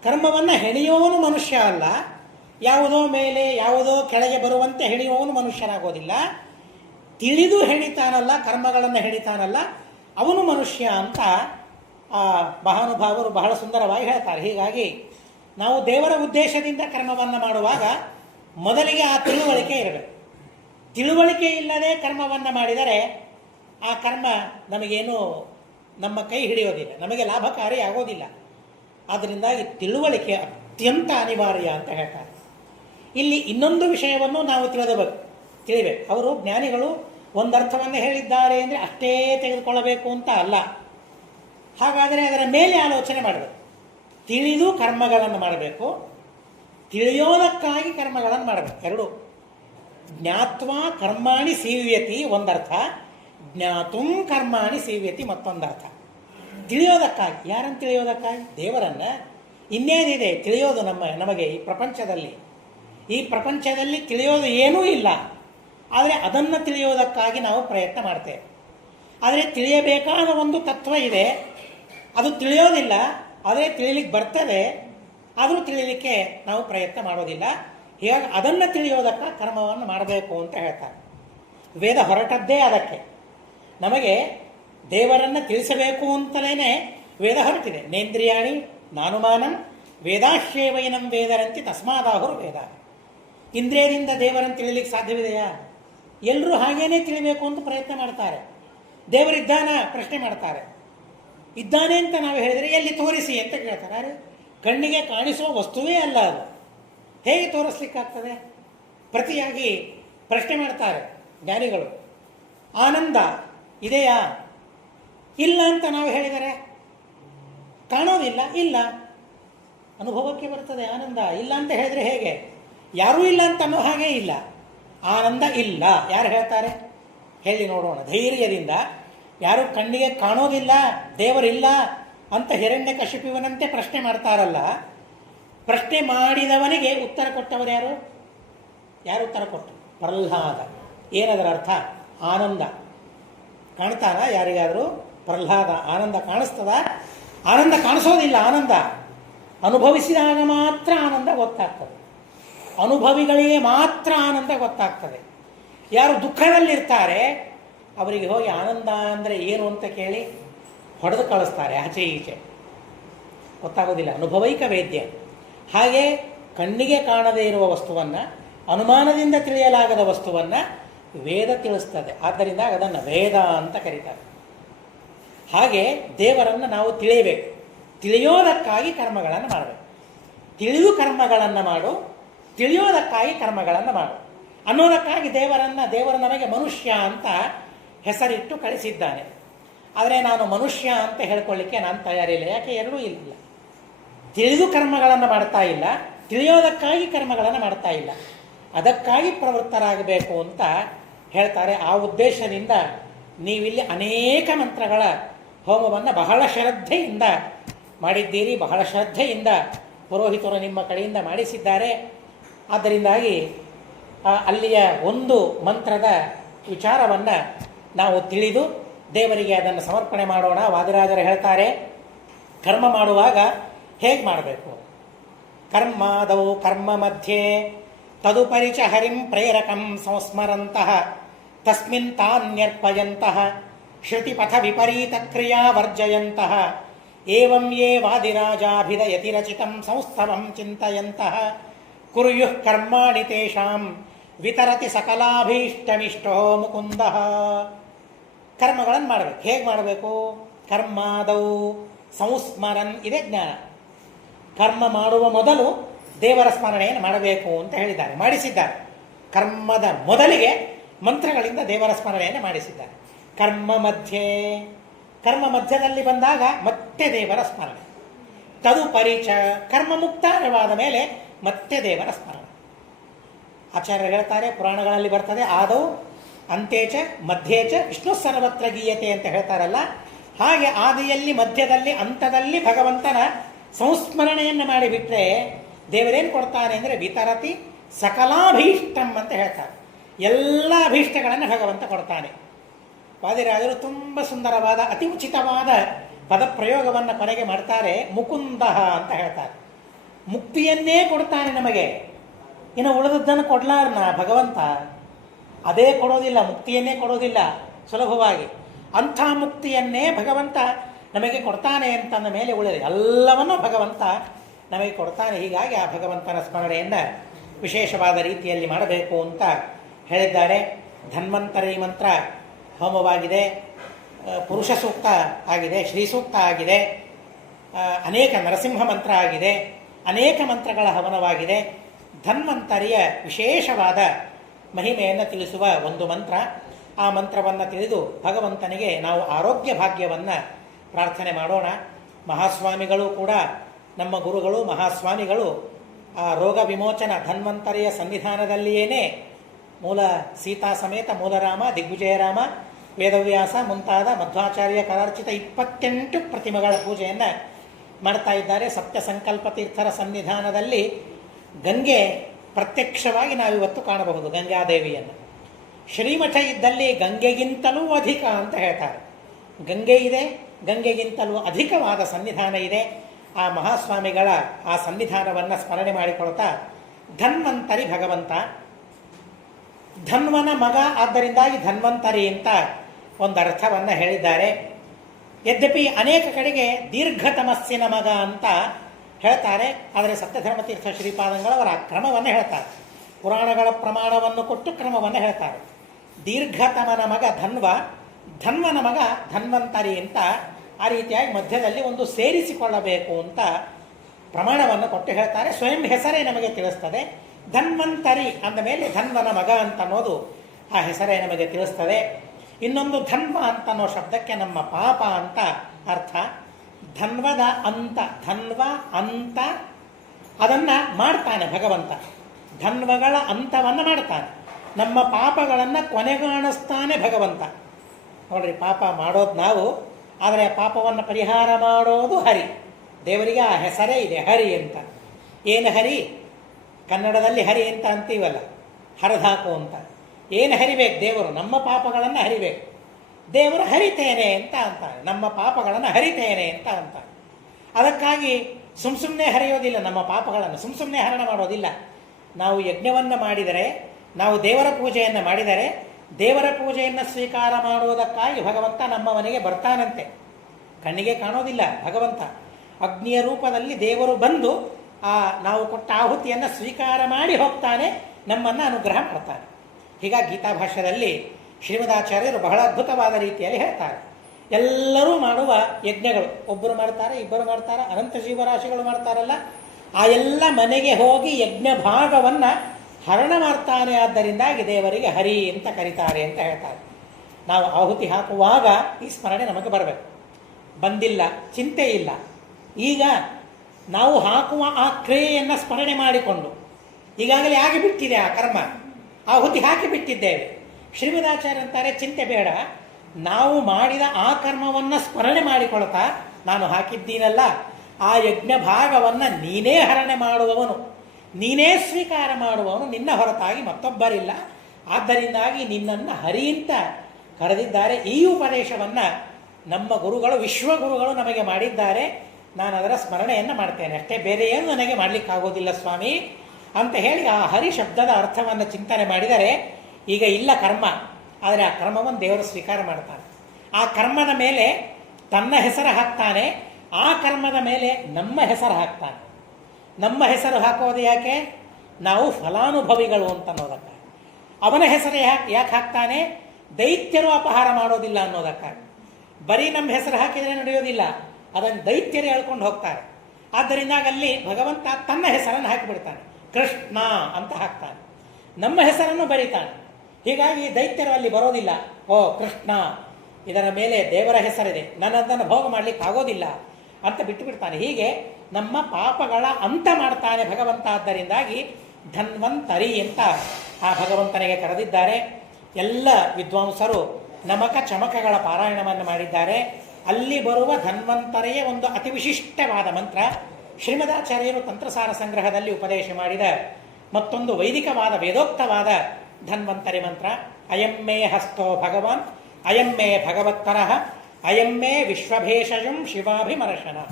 ಕರ್ಮವನ್ನು ಹೆಣೆಯುವವನು ಮನುಷ್ಯ ಅಲ್ಲ. ಯಾವುದೋ ಮೇಲೆ ಯಾವುದೋ ಕೆಳಗೆ ಬರುವಂತೆ ಹೆಣೆಯುವವನು ಮನುಷ್ಯನಾಗೋದಿಲ್ಲ. ತಿಳಿದು ಹೆಣಿತಾನಲ್ಲ, ಕರ್ಮಗಳನ್ನು ಹೆಣಿತಾನಲ್ಲ, ಅವನು ಮನುಷ್ಯ ಅಂತ ಆ ಮಹಾನುಭಾವರು ಬಹಳ ಸುಂದರವಾಗಿ ಹೇಳ್ತಾರೆ. ಹೀಗಾಗಿ ನಾವು ದೇವರ ಉದ್ದೇಶದಿಂದ ಕರ್ಮವನ್ನು ಮಾಡುವಾಗ ಮೊದಲಿಗೆ ಆ ತಿಳುವಳಿಕೆ ಇರಬೇಕು. ತಿಳುವಳಿಕೆ ಇಲ್ಲದೆ ಕರ್ಮವನ್ನು ಮಾಡಿದರೆ ಆ ಕರ್ಮ ನಮಗೇನು ನಮ್ಮ ಕೈ ಹಿಡಿಯೋದಿಲ್ಲ, ನಮಗೆ ಲಾಭಕಾರಿ ಆಗೋದಿಲ್ಲ. ಆದ್ದರಿಂದಾಗಿ ತಿಳುವಳಿಕೆ ಅತ್ಯಂತ ಅನಿವಾರ್ಯ ಅಂತ ಹೇಳ್ತಾರೆ. ಇಲ್ಲಿ ಇನ್ನೊಂದು ವಿಷಯವನ್ನು ನಾವು ತಿಳಿಬೇಕು. ಅವರು ಜ್ಞಾನಿಗಳು ಒಂದರ್ಥವನ್ನು ಹೇಳಿದ್ದಾರೆ ಅಂದರೆ ಅಷ್ಟೇ ತೆಗೆದುಕೊಳ್ಳಬೇಕು ಅಂತ ಅಲ್ಲ. ಹಾಗಾದರೆ ಅದರ ಮೇಲೆ ಆಲೋಚನೆ ಮಾಡಬೇಕು. ತಿಳಿದು ಕರ್ಮಗಳನ್ನು ಮಾಡಬೇಕು, ತಿಳಿಯೋದಕ್ಕಾಗಿ ಕರ್ಮಗಳನ್ನು ಮಾಡಬೇಕು. 2 ಜ್ಞಾತ್ವಾ ಕರ್ಮಾಣಿ ಸೀವ್ಯತಿ ಒಂದರ್ಥ, ಜ್ಞಾತುಂ ಕರ್ಮಾಣಿ ಸೀವ್ಯತಿ ಮತ್ತೊಂದರ್ಥ. ತಿಳಿಯೋದಕ್ಕಾಗಿ. ಯಾರನ್ನು ತಿಳಿಯೋದಕ್ಕಾಗಿ? ದೇವರನ್ನು. ಇನ್ನೇನಿದೆ ತಿಳಿಯೋದು ನಮಗೆ ಈ ಪ್ರಪಂಚದಲ್ಲಿ ತಿಳಿಯೋದು ಏನೂ ಇಲ್ಲ. ಆದರೆ ಅದನ್ನು ತಿಳಿಯೋದಕ್ಕಾಗಿ ನಾವು ಪ್ರಯತ್ನ ಮಾಡ್ತೇವೆ. ಆದರೆ ತಿಳಿಯಬೇಕಾದ ಒಂದು ತತ್ವ ಇದೆ, ಅದು ತಿಳಿಯೋದಿಲ್ಲ. ಆದರೆ ತಿಳಿಲಿಕ್ಕೆ ಬರ್ತದೆ, ಆದರೂ ತಿಳಿಲಿಕ್ಕೆ ನಾವು ಪ್ರಯತ್ನ ಮಾಡೋದಿಲ್ಲ. ಹೀಗಾಗಿ ಅದನ್ನು ತಿಳಿಯೋದಕ್ಕೆ ಕರ್ಮವನ್ನು ಮಾಡಬೇಕು ಅಂತ ಹೇಳ್ತಾರೆ. ವೇದ ಹೊರಟದ್ದೇ ಅದಕ್ಕೆ. ನಮಗೆ ದೇವರನ್ನು ತಿಳಿಸಬೇಕು ಅಂತಲೇ ವೇದ ಹೊರಟಿದೆ. ನೇಂದ್ರಿಯಾಣಿ ನಾನುಮಾನಂ ವೇದಾಶ್ಯೇವೈನಂ ವೇದರಂತಿ ತಸ್ಮಾದಾಹುರು ವೇದ. ಇಂದ್ರಿಯದಿಂದ ದೇವರನ್ನು ತಿಳಿಲಿಕ್ಕೆ ಸಾಧ್ಯವಿದೆಯಾ? ಎಲ್ಲರೂ ಹಾಗೇನೇ ತಿಳಿಬೇಕು ಅಂತ ಪ್ರಯತ್ನ ಮಾಡ್ತಾರೆ. ದೇವರಿದ್ದಾನ ಪ್ರಶ್ನೆ ಮಾಡ್ತಾರೆ. ಇದ್ದಾನೆ ಅಂತ ನಾವು ಹೇಳಿದರೆ ಎಲ್ಲಿ ತೋರಿಸಿ ಅಂತ ಕೇಳ್ತಾರೆ. ಅರೆ, ಕಣ್ಣಿಗೆ ಕಾಣಿಸುವ ವಸ್ತುವೇ ಅಲ್ಲ ಅದು, ಹೇಗೆ ತೋರಿಸ್ಲಿಕ್ಕಾಗ್ತದೆ? ಪ್ರತಿಯಾಗಿ ಪ್ರಶ್ನೆ ಮಾಡ್ತಾರೆ ಜ್ಞಾನಿಗಳು. ಆನಂದ ಇದೆಯಾ? ಇಲ್ಲ ಅಂತ ನಾವು ಹೇಳಿದರೆ ಕಾಣೋದಿಲ್ಲ. ಇಲ್ಲ, ಅನುಭವಕ್ಕೆ ಬರ್ತದೆ ಆನಂದ. ಇಲ್ಲ ಅಂತ ಹೇಳಿದರೆ ಹೇಗೆ? ಯಾರೂ ಇಲ್ಲ ಅಂತ ಅನ್ನೋ ಹಾಗೆ ಇಲ್ಲ. ಆನಂದ ಇಲ್ಲ. ಯಾರು ಹೇಳ್ತಾರೆ ಹೇಳಿ ನೋಡೋಣ ಧೈರ್ಯದಿಂದ. ಯಾರು ಕಣ್ಣಿಗೆ ಕಾಣೋದಿಲ್ಲ, ದೇವರಿಲ್ಲ ಅಂತ ಹಿರಣ್ಯಕಶಿಪುವಿನಂತೆ ಪ್ರಶ್ನೆ ಮಾಡ್ತಾರಲ್ಲ, ಪ್ರಶ್ನೆ ಮಾಡಿದವನಿಗೆ ಉತ್ತರ ಕೊಟ್ಟವರು ಯಾರು? ಯಾರು ಉತ್ತರ ಕೊಟ್ಟರು? ಪ್ರಹ್ಲಾದ. ಏನದರ ಅರ್ಥ? ಆನಂದ. ಕಾಣ್ತಾನ ಯಾರಿಗಾದರೂ? ಪ್ರಹ್ಲಾದ. ಆನಂದ ಕಾಣಿಸ್ತದ? ಆನಂದ ಕಾಣಿಸೋದಿಲ್ಲ. ಆನಂದ ಅನುಭವಿಸಿದಾಗ ಮಾತ್ರ ಆನಂದ ಗೊತ್ತಾಗ್ತದೆ. ಅನುಭವಿಗಳಿಗೆ ಮಾತ್ರ ಆನಂದ ಗೊತ್ತಾಗ್ತದೆ. ಯಾರು ದುಃಖದಲ್ಲಿರ್ತಾರೆ ಅವರಿಗೆ ಹೋಗಿ ಆನಂದ ಅಂದರೆ ಏನು ಅಂತ ಕೇಳಿ ಹೊಡೆದು ಕಳಿಸ್ತಾರೆ ಆಚೆ ಈಚೆ, ಗೊತ್ತಾಗೋದಿಲ್ಲ. ಅನುಭವೈಕ ವೇದ್ಯ. ಹಾಗೆ ಕಣ್ಣಿಗೆ ಕಾಣದೇ ಇರುವ ವಸ್ತುವನ್ನು, ಅನುಮಾನದಿಂದ ತಿಳಿಯಲಾಗದ ವಸ್ತುವನ್ನು ವೇದ ತಿಳಿಸ್ತದೆ. ಆದ್ದರಿಂದ ಅದನ್ನು ವೇದ ಅಂತ ಕರೀತಾರೆ. ಹಾಗೆ ದೇವರನ್ನು ನಾವು ತಿಳಿಯಬೇಕು. ತಿಳಿಯೋದಕ್ಕಾಗಿ ಕರ್ಮಗಳನ್ನು ಮಾಡಬೇಕು. ತಿಳಿದು ಕರ್ಮಗಳನ್ನು ಮಾಡು, ತಿಳಿಯೋದಕ್ಕಾಗಿ ಕರ್ಮಗಳನ್ನು ಮಾಡು ಅನ್ನೋದಕ್ಕಾಗಿ ದೇವರು ನಮಗೆ ಮನುಷ್ಯ ಅಂತ ಹೆಸರಿಟ್ಟು ಕಳಿಸಿದ್ದಾನೆ. ಆದರೆ ನಾನು ಮನುಷ್ಯ ಅಂತ ಹೇಳ್ಕೊಳ್ಳಿಕ್ಕೆ ನಾನು ತಯಾರಿಲ್ಲ. ಯಾಕೆ? ಎರಡೂ ಇಲ್ಲ. ತಿಳಿದು ಕರ್ಮಗಳನ್ನು ಮಾಡ್ತಾ ಇಲ್ಲ, ತಿಳಿಯೋದಕ್ಕಾಗಿ ಕರ್ಮಗಳನ್ನು ಮಾಡ್ತಾ ಇಲ್ಲ. ಅದಕ್ಕಾಗಿ ಪ್ರವೃತ್ತರಾಗಬೇಕು ಅಂತ ಹೇಳ್ತಾರೆ. ಆ ಉದ್ದೇಶದಿಂದ ನೀವಿಲ್ಲಿ ಅನೇಕ ಮಂತ್ರಗಳ ಹೋಮವನ್ನು ಬಹಳ ಶ್ರದ್ಧೆಯಿಂದ ಮಾಡಿದ್ದೀರಿ. ಬಹಳ ಶ್ರದ್ಧೆಯಿಂದ ಪುರೋಹಿತರು ನಿಮ್ಮ ಕಡೆಯಿಂದ ಮಾಡಿಸಿದ್ದಾರೆ. ಆದ್ದರಿಂದಾಗಿ ಅಲ್ಲಿಯ ಒಂದು ಮಂತ್ರದ ವಿಚಾರವನ್ನು ನಾವು ತಿಳಿದು ದೇವರಿಗೆ ಅದನ್ನು ಸಮರ್ಪಣೆ ಮಾಡೋಣ. ವಾದಿರಾಜರು ಹೇಳ್ತಾರೆ, ಕರ್ಮ ಮಾಡುವಾಗ ಹೇಗೆ ಮಾಡಬೇಕು? ಕರ್ಮಾದೌ ಕರ್ಮ ಮಧ್ಯೆ ತದುಪರಿಚ ಹರಿಂ ಪ್ರೇರಕಂ ಸಂಸ್ಮರಂತಹ ತಸ್ಮಿನ್ ತಾನ್ಯರ್ಪಯಂತಹ ಶ್ರುತಿಪಥ ವಿಪರೀತ ಕ್ರಿಯಾ ವರ್ಜಯಂತಹ ಏವಂ ಯೇ ವಾದಿರಾಜಾಭಿದಯತಿ ರಚಿತಂ ಸಂಸ್ಥವಂ ಚಿಂತಯಂತಹ ಕುರ್ಯುಃ ಕರ್ಮಾಣಿ ತೇಷಾಂ ವಿತರತಿ ಸಕಲಾಭೀಷ್ಟಮಿಷ್ಟೋ ಮುಕುಂದಃ. ಕರ್ಮಗಳನ್ನು ಮಾಡಬೇಕು. ಹೇಗೆ ಮಾಡಬೇಕು? ಕರ್ಮಾದೌ ಸಂಸ್ಮರನ್ ಇದೆ ಜ್ಞಾನ. ಕರ್ಮ ಮಾಡುವ ಮೊದಲು ದೇವರ ಸ್ಮರಣೆಯನ್ನು ಮಾಡಬೇಕು ಅಂತ ಹೇಳಿದ್ದಾರೆ, ಮಾಡಿಸಿದ್ದಾರೆ. ಕರ್ಮದ ಮೊದಲಿಗೆ ಮಂತ್ರಗಳಿಂದ ದೇವರ ಸ್ಮರಣೆಯನ್ನು ಮಾಡಿಸಿದ್ದಾರೆ. ಕರ್ಮ ಮಧ್ಯೆ, ಕರ್ಮ ಮಧ್ಯದಲ್ಲಿ ಬಂದಾಗ ಮತ್ತೆ ದೇವರ ಸ್ಮರಣೆ. ತದುಪರಿಚ, ಕರ್ಮ ಮುಕ್ತಾಯವಾದ ಮೇಲೆ ಮತ್ತೆ ದೇವರ ಸ್ಮರಣೆ. ಆಚಾರ್ಯರು ಹೇಳ್ತಾರೆ, ಪುರಾಣಗಳಲ್ಲಿ ಬರ್ತದೆ, ಆದೌ ಅಂತ್ಯೇಚ ಮಧ್ಯೇಚ ವಿಷ್ಣು ಸರ್ವತ್ರ ಗೀಯತೆ ಅಂತ ಹೇಳ್ತಾರಲ್ಲ, ಹಾಗೆ ಆದಿಯಲ್ಲಿ ಮಧ್ಯದಲ್ಲಿ ಅಂತದಲ್ಲಿ ಭಗವಂತನ ಸಂಸ್ಮರಣೆಯನ್ನು ಮಾಡಿಬಿಟ್ರೆ ದೇವರೇನು ಕೊಡ್ತಾನೆ ಅಂದರೆ ವಿತರತಿ ಸಕಲಾಭೀಷ್ಟಂ ಅಂತ ಹೇಳ್ತಾರೆ. ಎಲ್ಲ ಅಭೀಷ್ಟಗಳನ್ನು ಭಗವಂತ ಕೊಡ್ತಾನೆ. ವಾದಿರಾಜರು ತುಂಬ ಸುಂದರವಾದ ಅತಿ ಉಚಿತವಾದ ಪದಪ್ರಯೋಗವನ್ನು ಕೊನೆಗೆ ಮಾಡ್ತಾರೆ. ಮುಕುಂದ ಅಂತ ಹೇಳ್ತಾರೆ. ಮುಕ್ತಿಯನ್ನೇ ಕೊಡ್ತಾನೆ ನಮಗೆ. ಇನ್ನು ಉಳಿದದ್ದನ್ನು ಕೊಡ್ಲಾರ್ನ ಭಗವಂತ ಅದೇ ಕೊಡೋದಿಲ್ಲ, ಮುಕ್ತಿಯನ್ನೇ ಕೊಡೋದಿಲ್ಲ ಸುಲಭವಾಗಿ. ಅಂಥ ಮುಕ್ತಿಯನ್ನೇ ಭಗವಂತ ನಮಗೆ ಕೊಡ್ತಾನೆ ಅಂತಂದ ಮೇಲೆ ಉಳಿದ ಎಲ್ಲವನ್ನೂ ಭಗವಂತ ನಮಗೆ ಕೊಡ್ತಾನೆ. ಹೀಗಾಗಿ ಆ ಭಗವಂತನ ಸ್ಮರಣೆಯನ್ನು ವಿಶೇಷವಾದ ರೀತಿಯಲ್ಲಿ ಮಾಡಬೇಕು ಅಂತ ಹೇಳಿದ್ದಾರೆ. ಧನ್ವಂತರಿ ಮಂತ್ರ ಹೋಮವಾಗಿದೆ, ಪುರುಷ ಸೂಕ್ತ ಆಗಿದೆ, ಶ್ರೀ ಸೂಕ್ತ ಆಗಿದೆ, ಅನೇಕ ನರಸಿಂಹ ಮಂತ್ರ ಆಗಿದೆ, ಅನೇಕ ಮಂತ್ರಗಳ ಹವನವಾಗಿದೆ. ಧನ್ವಂತರಿಯ ವಿಶೇಷವಾದ ಮಹಿಮೆಯನ್ನು ತಿಳಿಸುವ ಒಂದು ಮಂತ್ರ. ಆ ಮಂತ್ರವನ್ನು ತಿಳಿದು ಭಗವಂತನಿಗೆ ನಾವು ಆರೋಗ್ಯ ಭಾಗ್ಯವನ್ನು ಪ್ರಾರ್ಥನೆ ಮಾಡೋಣ. ಮಹಾಸ್ವಾಮಿಗಳು ಕೂಡ, ನಮ್ಮ ಗುರುಗಳು ಮಹಾಸ್ವಾಮಿಗಳು ಆ ರೋಗ ವಿಮೋಚನ ಧನ್ವಂತರಿಯ ಸನ್ನಿಧಾನದಲ್ಲಿಯೇ ಮೂಲ ಸೀತಾ ಸಮೇತ ಮೂಲರಾಮ, ದಿಗ್ವಿಜಯರಾಮ, ವೇದವ್ಯಾಸ ಮುಂತಾದ ಮಧ್ವಾಚಾರ್ಯ ಕರಾರ್ಚಿತ 28 ಪ್ರತಿಮೆಗಳ ಪೂಜೆಯನ್ನು ಮಾಡ್ತಾ ಇದ್ದಾರೆ. ಸತ್ಯ ಸಂಕಲ್ಪ ತೀರ್ಥರ ಸನ್ನಿಧಾನದಲ್ಲಿ ಗಂಗೆ ಪ್ರತ್ಯಕ್ಷವಾಗಿ ನಾವಿವತ್ತು ಕಾಣಬಹುದು, ಗಂಗಾದೇವಿಯನ್ನು. ಶ್ರೀಮಠ ಇದ್ದಲ್ಲಿ ಗಂಗೆಗಿಂತಲೂ ಅಧಿಕ ಅಂತ ಹೇಳ್ತಾರೆ. ಗಂಗೆ ಇದೆ, ಗಂಗೆಗಿಂತಲೂ ಅಧಿಕವಾದ ಸನ್ನಿಧಾನ ಇದೆ. ಆ ಮಹಾಸ್ವಾಮಿಗಳ ಆ ಸನ್ನಿಧಾನವನ್ನು ಸ್ಮರಣೆ ಮಾಡಿಕೊಳ್ತಾ, ಧನ್ವಂತರಿ ಭಗವಂತ, ಧನ್ವನ ಮಗ, ಆದ್ದರಿಂದಾಗಿ ಧನ್ವಂತರಿ ಅಂತ ಒಂದು ಅರ್ಥವನ್ನು ಹೇಳಿದ್ದಾರೆ. ಯದ್ಯಪಿ ಅನೇಕ ಕಡೆಗೆ ದೀರ್ಘತಮಸ್ಸಿನ ಮಗ ಅಂತ ಹೇಳ್ತಾರೆ, ಆದರೆ ಸತ್ಯಧರ್ಮತೀರ್ಥ ಶ್ರೀಪಾದಂಗಳವರ ಕ್ರಮವನ್ನು ಹೇಳ್ತಾರೆ. ಪುರಾಣಗಳ ಪ್ರಮಾಣವನ್ನು ಕೊಟ್ಟು ಕ್ರಮವನ್ನು ಹೇಳ್ತಾರೆ. ದೀರ್ಘತಮನ ಮಗ ಧನ್ವ, ಧನ್ವನ ಮಗ ಧನ್ವಂತರಿ ಅಂತ ಆ ರೀತಿಯಾಗಿ ಮಧ್ಯದಲ್ಲಿ ಒಂದು ಸೇರಿಸಿಕೊಳ್ಳಬೇಕು ಅಂತ ಪ್ರಮಾಣವನ್ನು ಕೊಟ್ಟು ಹೇಳ್ತಾರೆ. ಸ್ವಯಂ ಹೆಸರೇ ನಮಗೆ ತಿಳಿಸ್ತದೆ. ಧನ್ವಂತರಿ ಅಂದ ಮೇಲೆ ಧನ್ವನ ಮಗ ಅಂತ ಅನ್ನೋದು ಆ ಹೆಸರೇ ನಮಗೆ ತಿಳಿಸ್ತದೆ. ಇನ್ನೊಂದು ಧನ್ವ ಅಂತ ಅನ್ನೋ ಶಬ್ದಕ್ಕೆ ನಮ್ಮ ಪಾಪ ಅಂತ ಅರ್ಥ. ಧನ್ವದ ಅಂತ, ಧನ್ವ ಅಂತ ಅದನ್ನು ಮಾಡ್ತಾನೆ ಭಗವಂತ. ಧನ್ವಗಳ ಅಂತವನ್ನು ಮಾಡ್ತಾನೆ. ನಮ್ಮ ಪಾಪಗಳನ್ನು ಕೊನೆಗಾಣಿಸ್ತಾನೆ ಭಗವಂತ. ನೋಡ್ರಿ, ಪಾಪ ಮಾಡೋದು ನಾವು, ಆದರೆ ಆ ಪಾಪವನ್ನು ಪರಿಹಾರ ಮಾಡೋದು ಹರಿ. ದೇವರಿಗೆ ಆ ಹೆಸರೇ ಇದೆ, ಹರಿ ಅಂತ. ಏನು ಹರಿ? ಕನ್ನಡದಲ್ಲಿ ಹರಿ ಅಂತ ಅಂತೀವಲ್ಲ, ಹರಿದಾಕು ಅಂತ. ಏನು ಹರಿಬೇಕು? ದೇವರು ನಮ್ಮ ಪಾಪಗಳನ್ನು ಹರಿಬೇಕು. ದೇವರು ಹರಿತೇನೆ ಅಂತ ಅಂತಾರೆ, ನಮ್ಮ ಪಾಪಗಳನ್ನು ಹರಿತೇನೆ ಅಂತ ಅಂತಾರೆ. ಅದಕ್ಕಾಗಿ ಸುಮ್ಮನೆ ಹರಿಯೋದಿಲ್ಲ, ನಮ್ಮ ಪಾಪಗಳನ್ನು ಸುಮ್ಮನೆ ಹರಣ ಮಾಡೋದಿಲ್ಲ. ನಾವು ಯಜ್ಞವನ್ನು ಮಾಡಿದರೆ, ನಾವು ದೇವರ ಪೂಜೆಯನ್ನು ಮಾಡಿದರೆ, ದೇವರ ಪೂಜೆಯನ್ನು ಸ್ವೀಕಾರ ಮಾಡುವುದಕ್ಕಾಗಿ ಭಗವಂತ ನಮ್ಮ ಮನೆಗೆ ಬರ್ತಾನಂತೆ. ಕಣ್ಣಿಗೆ ಕಾಣೋದಿಲ್ಲ ಭಗವಂತ. ಅಗ್ನಿಯ ರೂಪದಲ್ಲಿ ದೇವರು ಬಂದು ನಾವು ಕೊಟ್ಟ ಆಹುತಿಯನ್ನು ಸ್ವೀಕಾರ ಮಾಡಿ ಹೋಗ್ತಾನೆ, ನಮ್ಮನ್ನು ಅನುಗ್ರಹ ಮಾಡ್ತಾನೆ. ಹೀಗಾಗಿ ಗೀತಾಭಾಷ್ಯದಲ್ಲಿ ಶ್ರೀಮದಾಚಾರ್ಯರು ಬಹಳ ಅದ್ಭುತವಾದ ರೀತಿಯಲ್ಲಿ ಹೇಳ್ತಾರೆ. ಎಲ್ಲರೂ ಮಾಡುವ ಯಜ್ಞಗಳು, ಒಬ್ಬರು ಮಾಡ್ತಾರೆ, ಇಬ್ಬರು ಮಾಡ್ತಾರೆ, ಅನಂತ ಜೀವರಾಶಿಗಳು ಮಾಡ್ತಾರಲ್ಲ, ಆ ಎಲ್ಲ ಮನೆಗೆ ಹೋಗಿ ಯಜ್ಞ ಭಾಗವನ್ನು ಹರಣ ಮಾಡ್ತಾನೆ. ಆದ್ದರಿಂದಾಗಿ ದೇವರಿಗೆ ಹರಿ ಅಂತ ಕರೀತಾರೆ ಅಂತ ಹೇಳ್ತಾರೆ. ನಾವು ಆಹುತಿ ಹಾಕುವಾಗ ಈ ಸ್ಮರಣೆ ನಮಗೆ ಬರಬೇಕು. ಬಂದಿಲ್ಲ, ಚಿಂತೆ ಇಲ್ಲ. ಈಗ ನಾವು ಹಾಕುವ ಆ ಕ್ರಿಯೆಯನ್ನು ಸ್ಮರಣೆ ಮಾಡಿಕೊಂಡು, ಈಗಾಗಲೇ ಆಗಿಬಿಟ್ಟಿದೆ ಆ ಕರ್ಮ, ಆಹುತಿ ಹಾಕಿಬಿಟ್ಟಿದ್ದೇವೆ. ಶ್ರೀಮದಾಚಾರ್ಯ ಅಂತಾರೆ, ಚಿಂತೆ ಬೇಡ, ನಾವು ಮಾಡಿದ ಆ ಕರ್ಮವನ್ನು ಸ್ಮರಣೆ ಮಾಡಿಕೊಳ್ತಾ, ನಾನು ಹಾಕಿದ್ದೀನಲ್ಲ ಆ ಯಜ್ಞ ಭಾಗವನ್ನು ನೀನೇ ಹರಣೆ ಮಾಡುವವನು, ನೀನೇ ಸ್ವೀಕಾರ ಮಾಡುವವನು, ನಿನ್ನ ಹೊರತಾಗಿ ಮತ್ತೊಬ್ಬರಿಲ್ಲ. ಆದ್ದರಿಂದಾಗಿ ನಿನ್ನನ್ನು ಹರಿ ಅಂತ ಕರೆದಿದ್ದಾರೆ. ಈ ಉಪದೇಶವನ್ನು ನಮ್ಮ ಗುರುಗಳು, ವಿಶ್ವಗುರುಗಳು ನಮಗೆ ಮಾಡಿದ್ದಾರೆ. ನಾನು ಅದರ ಸ್ಮರಣೆಯನ್ನು ಮಾಡ್ತೇನೆ ಅಷ್ಟೇ, ಬೇರೆ ಏನು ನನಗೆ ಮಾಡಲಿಕ್ಕಾಗೋದಿಲ್ಲ ಸ್ವಾಮಿ ಅಂತ ಹೇಳಿ ಆ ಹರಿ ಶಬ್ದದ ಅರ್ಥವನ್ನು ಚಿಂತನೆ ಮಾಡಿದರೆ ಈಗ ಇಲ್ಲ ಕರ್ಮ, ಆದರೆ ಆ ಕರ್ಮವನ್ನು ದೇವರು ಸ್ವೀಕಾರ ಮಾಡ್ತಾನೆ. ಆ ಕರ್ಮದ ಮೇಲೆ ತನ್ನ ಹೆಸರು ಹಾಕ್ತಾನೆ, ಆ ಕರ್ಮದ ಮೇಲೆ ನಮ್ಮ ಹೆಸರು ಹಾಕ್ತಾನೆ. ನಮ್ಮ ಹೆಸರು ಹಾಕೋದು ಯಾಕೆ? ನಾವು ಫಲಾನುಭವಿಗಳು ಅಂತ ಅನ್ನೋದಕ್ಕಾಗಿ. ಅವನ ಹೆಸರು ಯಾಕೆ ಹಾಕ್ತಾನೆ? ದೈತ್ಯರು ಅಪಹಾರ ಮಾಡೋದಿಲ್ಲ ಅನ್ನೋದಕ್ಕಾಗಿ. ಬರೀ ನಮ್ಮ ಹೆಸರು ಹಾಕಿದರೆ ನಡೆಯೋದಿಲ್ಲ, ಅದನ್ನು ದೈತ್ಯರು ಹೇಳ್ಕೊಂಡು ಹೋಗ್ತಾರೆ. ಆದ್ದರಿಂದ ಅಲ್ಲಿ ಭಗವಂತ ತನ್ನ ಹೆಸರನ್ನು ಹಾಕಿಬಿಡ್ತಾನೆ, ಕೃಷ್ಣ ಅಂತ ಹಾಕ್ತಾನೆ, ನಮ್ಮ ಹೆಸರನ್ನು ಬರೀತಾನೆ. ಹೀಗಾಗಿ ದೈತ್ಯರು ಅಲ್ಲಿ ಬರೋದಿಲ್ಲ. ಓ ಕೃಷ್ಣ, ಇದರ ಮೇಲೆ ದೇವರ ಹೆಸರಿದೆ, ನನ್ನದನ್ನು ಭೋಗ ಮಾಡಲಿಕ್ಕೆ ಆಗೋದಿಲ್ಲ ಅಂತ ಬಿಟ್ಟು ಬಿಡ್ತಾನೆ. ಹೀಗೆ ನಮ್ಮ ಪಾಪಗಳ ಅಂತ ಮಾಡ್ತಾನೆ ಭಗವಂತ. ಆದ್ದರಿಂದಾಗಿ ಧನ್ವಂತರಿ ಅಂತ ಆ ಭಗವಂತನಿಗೆ ಕರೆದಿದ್ದಾರೆ. ಎಲ್ಲ ವಿದ್ವಾಂಸರು ನಮಕ ಚಮಕಗಳ ಪಾರಾಯಣವನ್ನು ಮಾಡಿದ್ದಾರೆ. ಅಲ್ಲಿ ಬರುವ ಧನ್ವಂತರೆಯೇ ಒಂದು ಅತಿ ವಿಶಿಷ್ಟವಾದ ಮಂತ್ರ. ಶ್ರೀಮದಾಚಾರ್ಯರು ತಂತ್ರಸಾರ ಸಂಗ್ರಹದಲ್ಲಿ ಉಪದೇಶ ಮಾಡಿದ ಮತ್ತೊಂದು ವೈದಿಕವಾದ ವೇದೋಕ್ತವಾದ ಧನ್ವಂತರಿ ಮಂತ್ರ. ಅಯಂ ಮೇ ಹಸ್ತೋ ಭಗವಾನ್, ಅಯಂ ಮೇ ಭಗವತ್ತರಃ, ಅಯಂ ಮೇ ವಿಶ್ವಭೇಷಜಂ ಶಿವಾಭಿಮರ್ಶನಃ.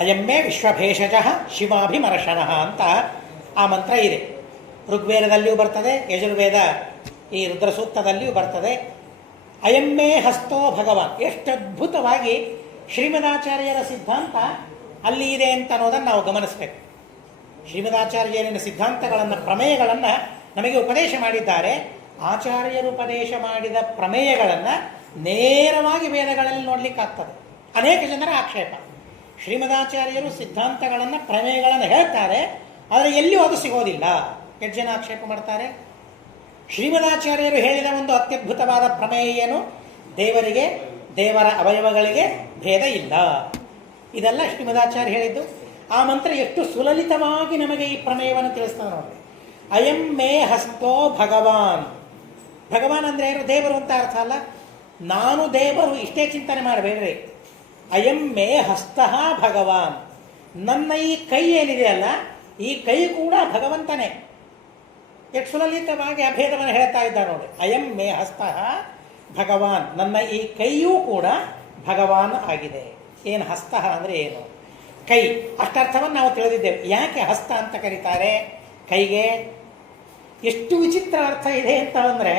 ಅಯಂ ಮೇ ವಿಶ್ವಭೇಷಜಃ ಶಿವಾಭಿಮರ್ಶನಃ ಅಂತ ಆ ಮಂತ್ರ ಇದೆ. ಋಗ್ವೇದದಲ್ಲಿಯೂ ಬರ್ತದೆ, ಯಜುರ್ವೇದ ಈ ರುದ್ರಸೂಕ್ತದಲ್ಲಿಯೂ ಬರ್ತದೆ. ಅಯಂ ಮೇ ಹಸ್ತೋ ಭಗವಾನ್. ಎಷ್ಟು ಅದ್ಭುತವಾಗಿ ಶ್ರೀಮದಾಚಾರ್ಯರ ಸಿದ್ಧಾಂತ ಅಲ್ಲಿ ಇದೆ ಅಂತ ಅನ್ನೋದನ್ನು ನಾವು ಗಮನಿಸಬೇಕು. ಶ್ರೀಮದಾಚಾರ್ಯರಿನ ಸಿದ್ಧಾಂತಗಳನ್ನು, ಪ್ರಮೇಯಗಳನ್ನು ನಮಗೆ ಉಪದೇಶ ಮಾಡಿದ್ದಾರೆ. ಆಚಾರ್ಯರು ಉಪದೇಶ ಮಾಡಿದ ಪ್ರಮೇಯಗಳನ್ನು ನೇರವಾಗಿ ವೇದಗಳಲ್ಲಿ ನೋಡ್ಲಿಕ್ಕಾಗ್ತದೆ. ಅನೇಕ ಜನರ ಆಕ್ಷೇಪ, ಶ್ರೀಮದಾಚಾರ್ಯರು ಸಿದ್ಧಾಂತಗಳನ್ನು, ಪ್ರಮೇಯಗಳನ್ನು ಹೇಳ್ತಾರೆ, ಆದರೆ ಎಲ್ಲಿಯೂ ಅದು ಸಿಗೋದಿಲ್ಲ. ಎಷ್ಟು ಜನ ಆಕ್ಷೇಪ ಮಾಡ್ತಾರೆ? ಶ್ರೀಮದಾಚಾರ್ಯರು ಹೇಳಿದ ಒಂದು ಅತ್ಯದ್ಭುತವಾದ ಪ್ರಮೇಯ ಏನು? ದೇವರಿಗೆ, ದೇವರ ಅವಯವಗಳಿಗೆ ಭೇದ ಇಲ್ಲ. ಇದೆಲ್ಲ ಶ್ರೀಮದಾಚಾರ್ಯ ಹೇಳಿದ್ದು. ಆ ಮಂತ್ರ ಎಷ್ಟು ಸುಲಲಿತವಾಗಿ ನಮಗೆ ಈ ಪ್ರಮೇಯವನ್ನು ತಿಳಿಸ್ತದೆ ನೋಡಿ. ಅಯಂ ಮೇ ಹಸ್ತೋ ಭಗವಾನ್. ಭಗವಾನ್ ಅಂದರೆ ಏನು? ದೇವರು ಅಂತ ಅರ್ಥ ಅಲ್ಲ. ನಾನು ದೇವರು, ಇಷ್ಟೇ ಚಿಂತನೆ ಮಾಡಬೇಡ್ರಿ. ಅಯಂ ಮೇ ಹಸ್ತಃ ಭಗವಾನ್. ನನ್ನ ಈ ಕೈ ಏನಿದೆ ಅಲ್ಲ, ಈ ಕೈ ಕೂಡ ಭಗವಂತನೇ. ಎಷ್ಟು ಸುಲಲಿತವಾಗಿ ಅಭೇದವನ್ನು ಹೇಳ್ತಾ ಇದ್ದಾರೆ ನೋಡಿ. ಅಯಂ ಮೇ ಹಸ್ತಃ ಭಗವಾನ್, ನನ್ನ ಈ ಕೈಯೂ ಕೂಡ ಭಗವಾನ್ ಆಗಿದೆ. ಏನು ಹಸ್ತಃ ಅಂದರೆ ಏನು? ಕೈ. ಅಷ್ಟರ್ಥವನ್ನು ನಾವು ತಿಳಿದಿದ್ದೇವೆ. ಯಾಕೆ ಹಸ್ತ ಅಂತ ಕರೀತಾರೆ ಕೈಗೆ? ಎಷ್ಟು ವಿಚಿತ್ರ ಅರ್ಥ ಇದೆ ಅಂತ ಅಂದರೆ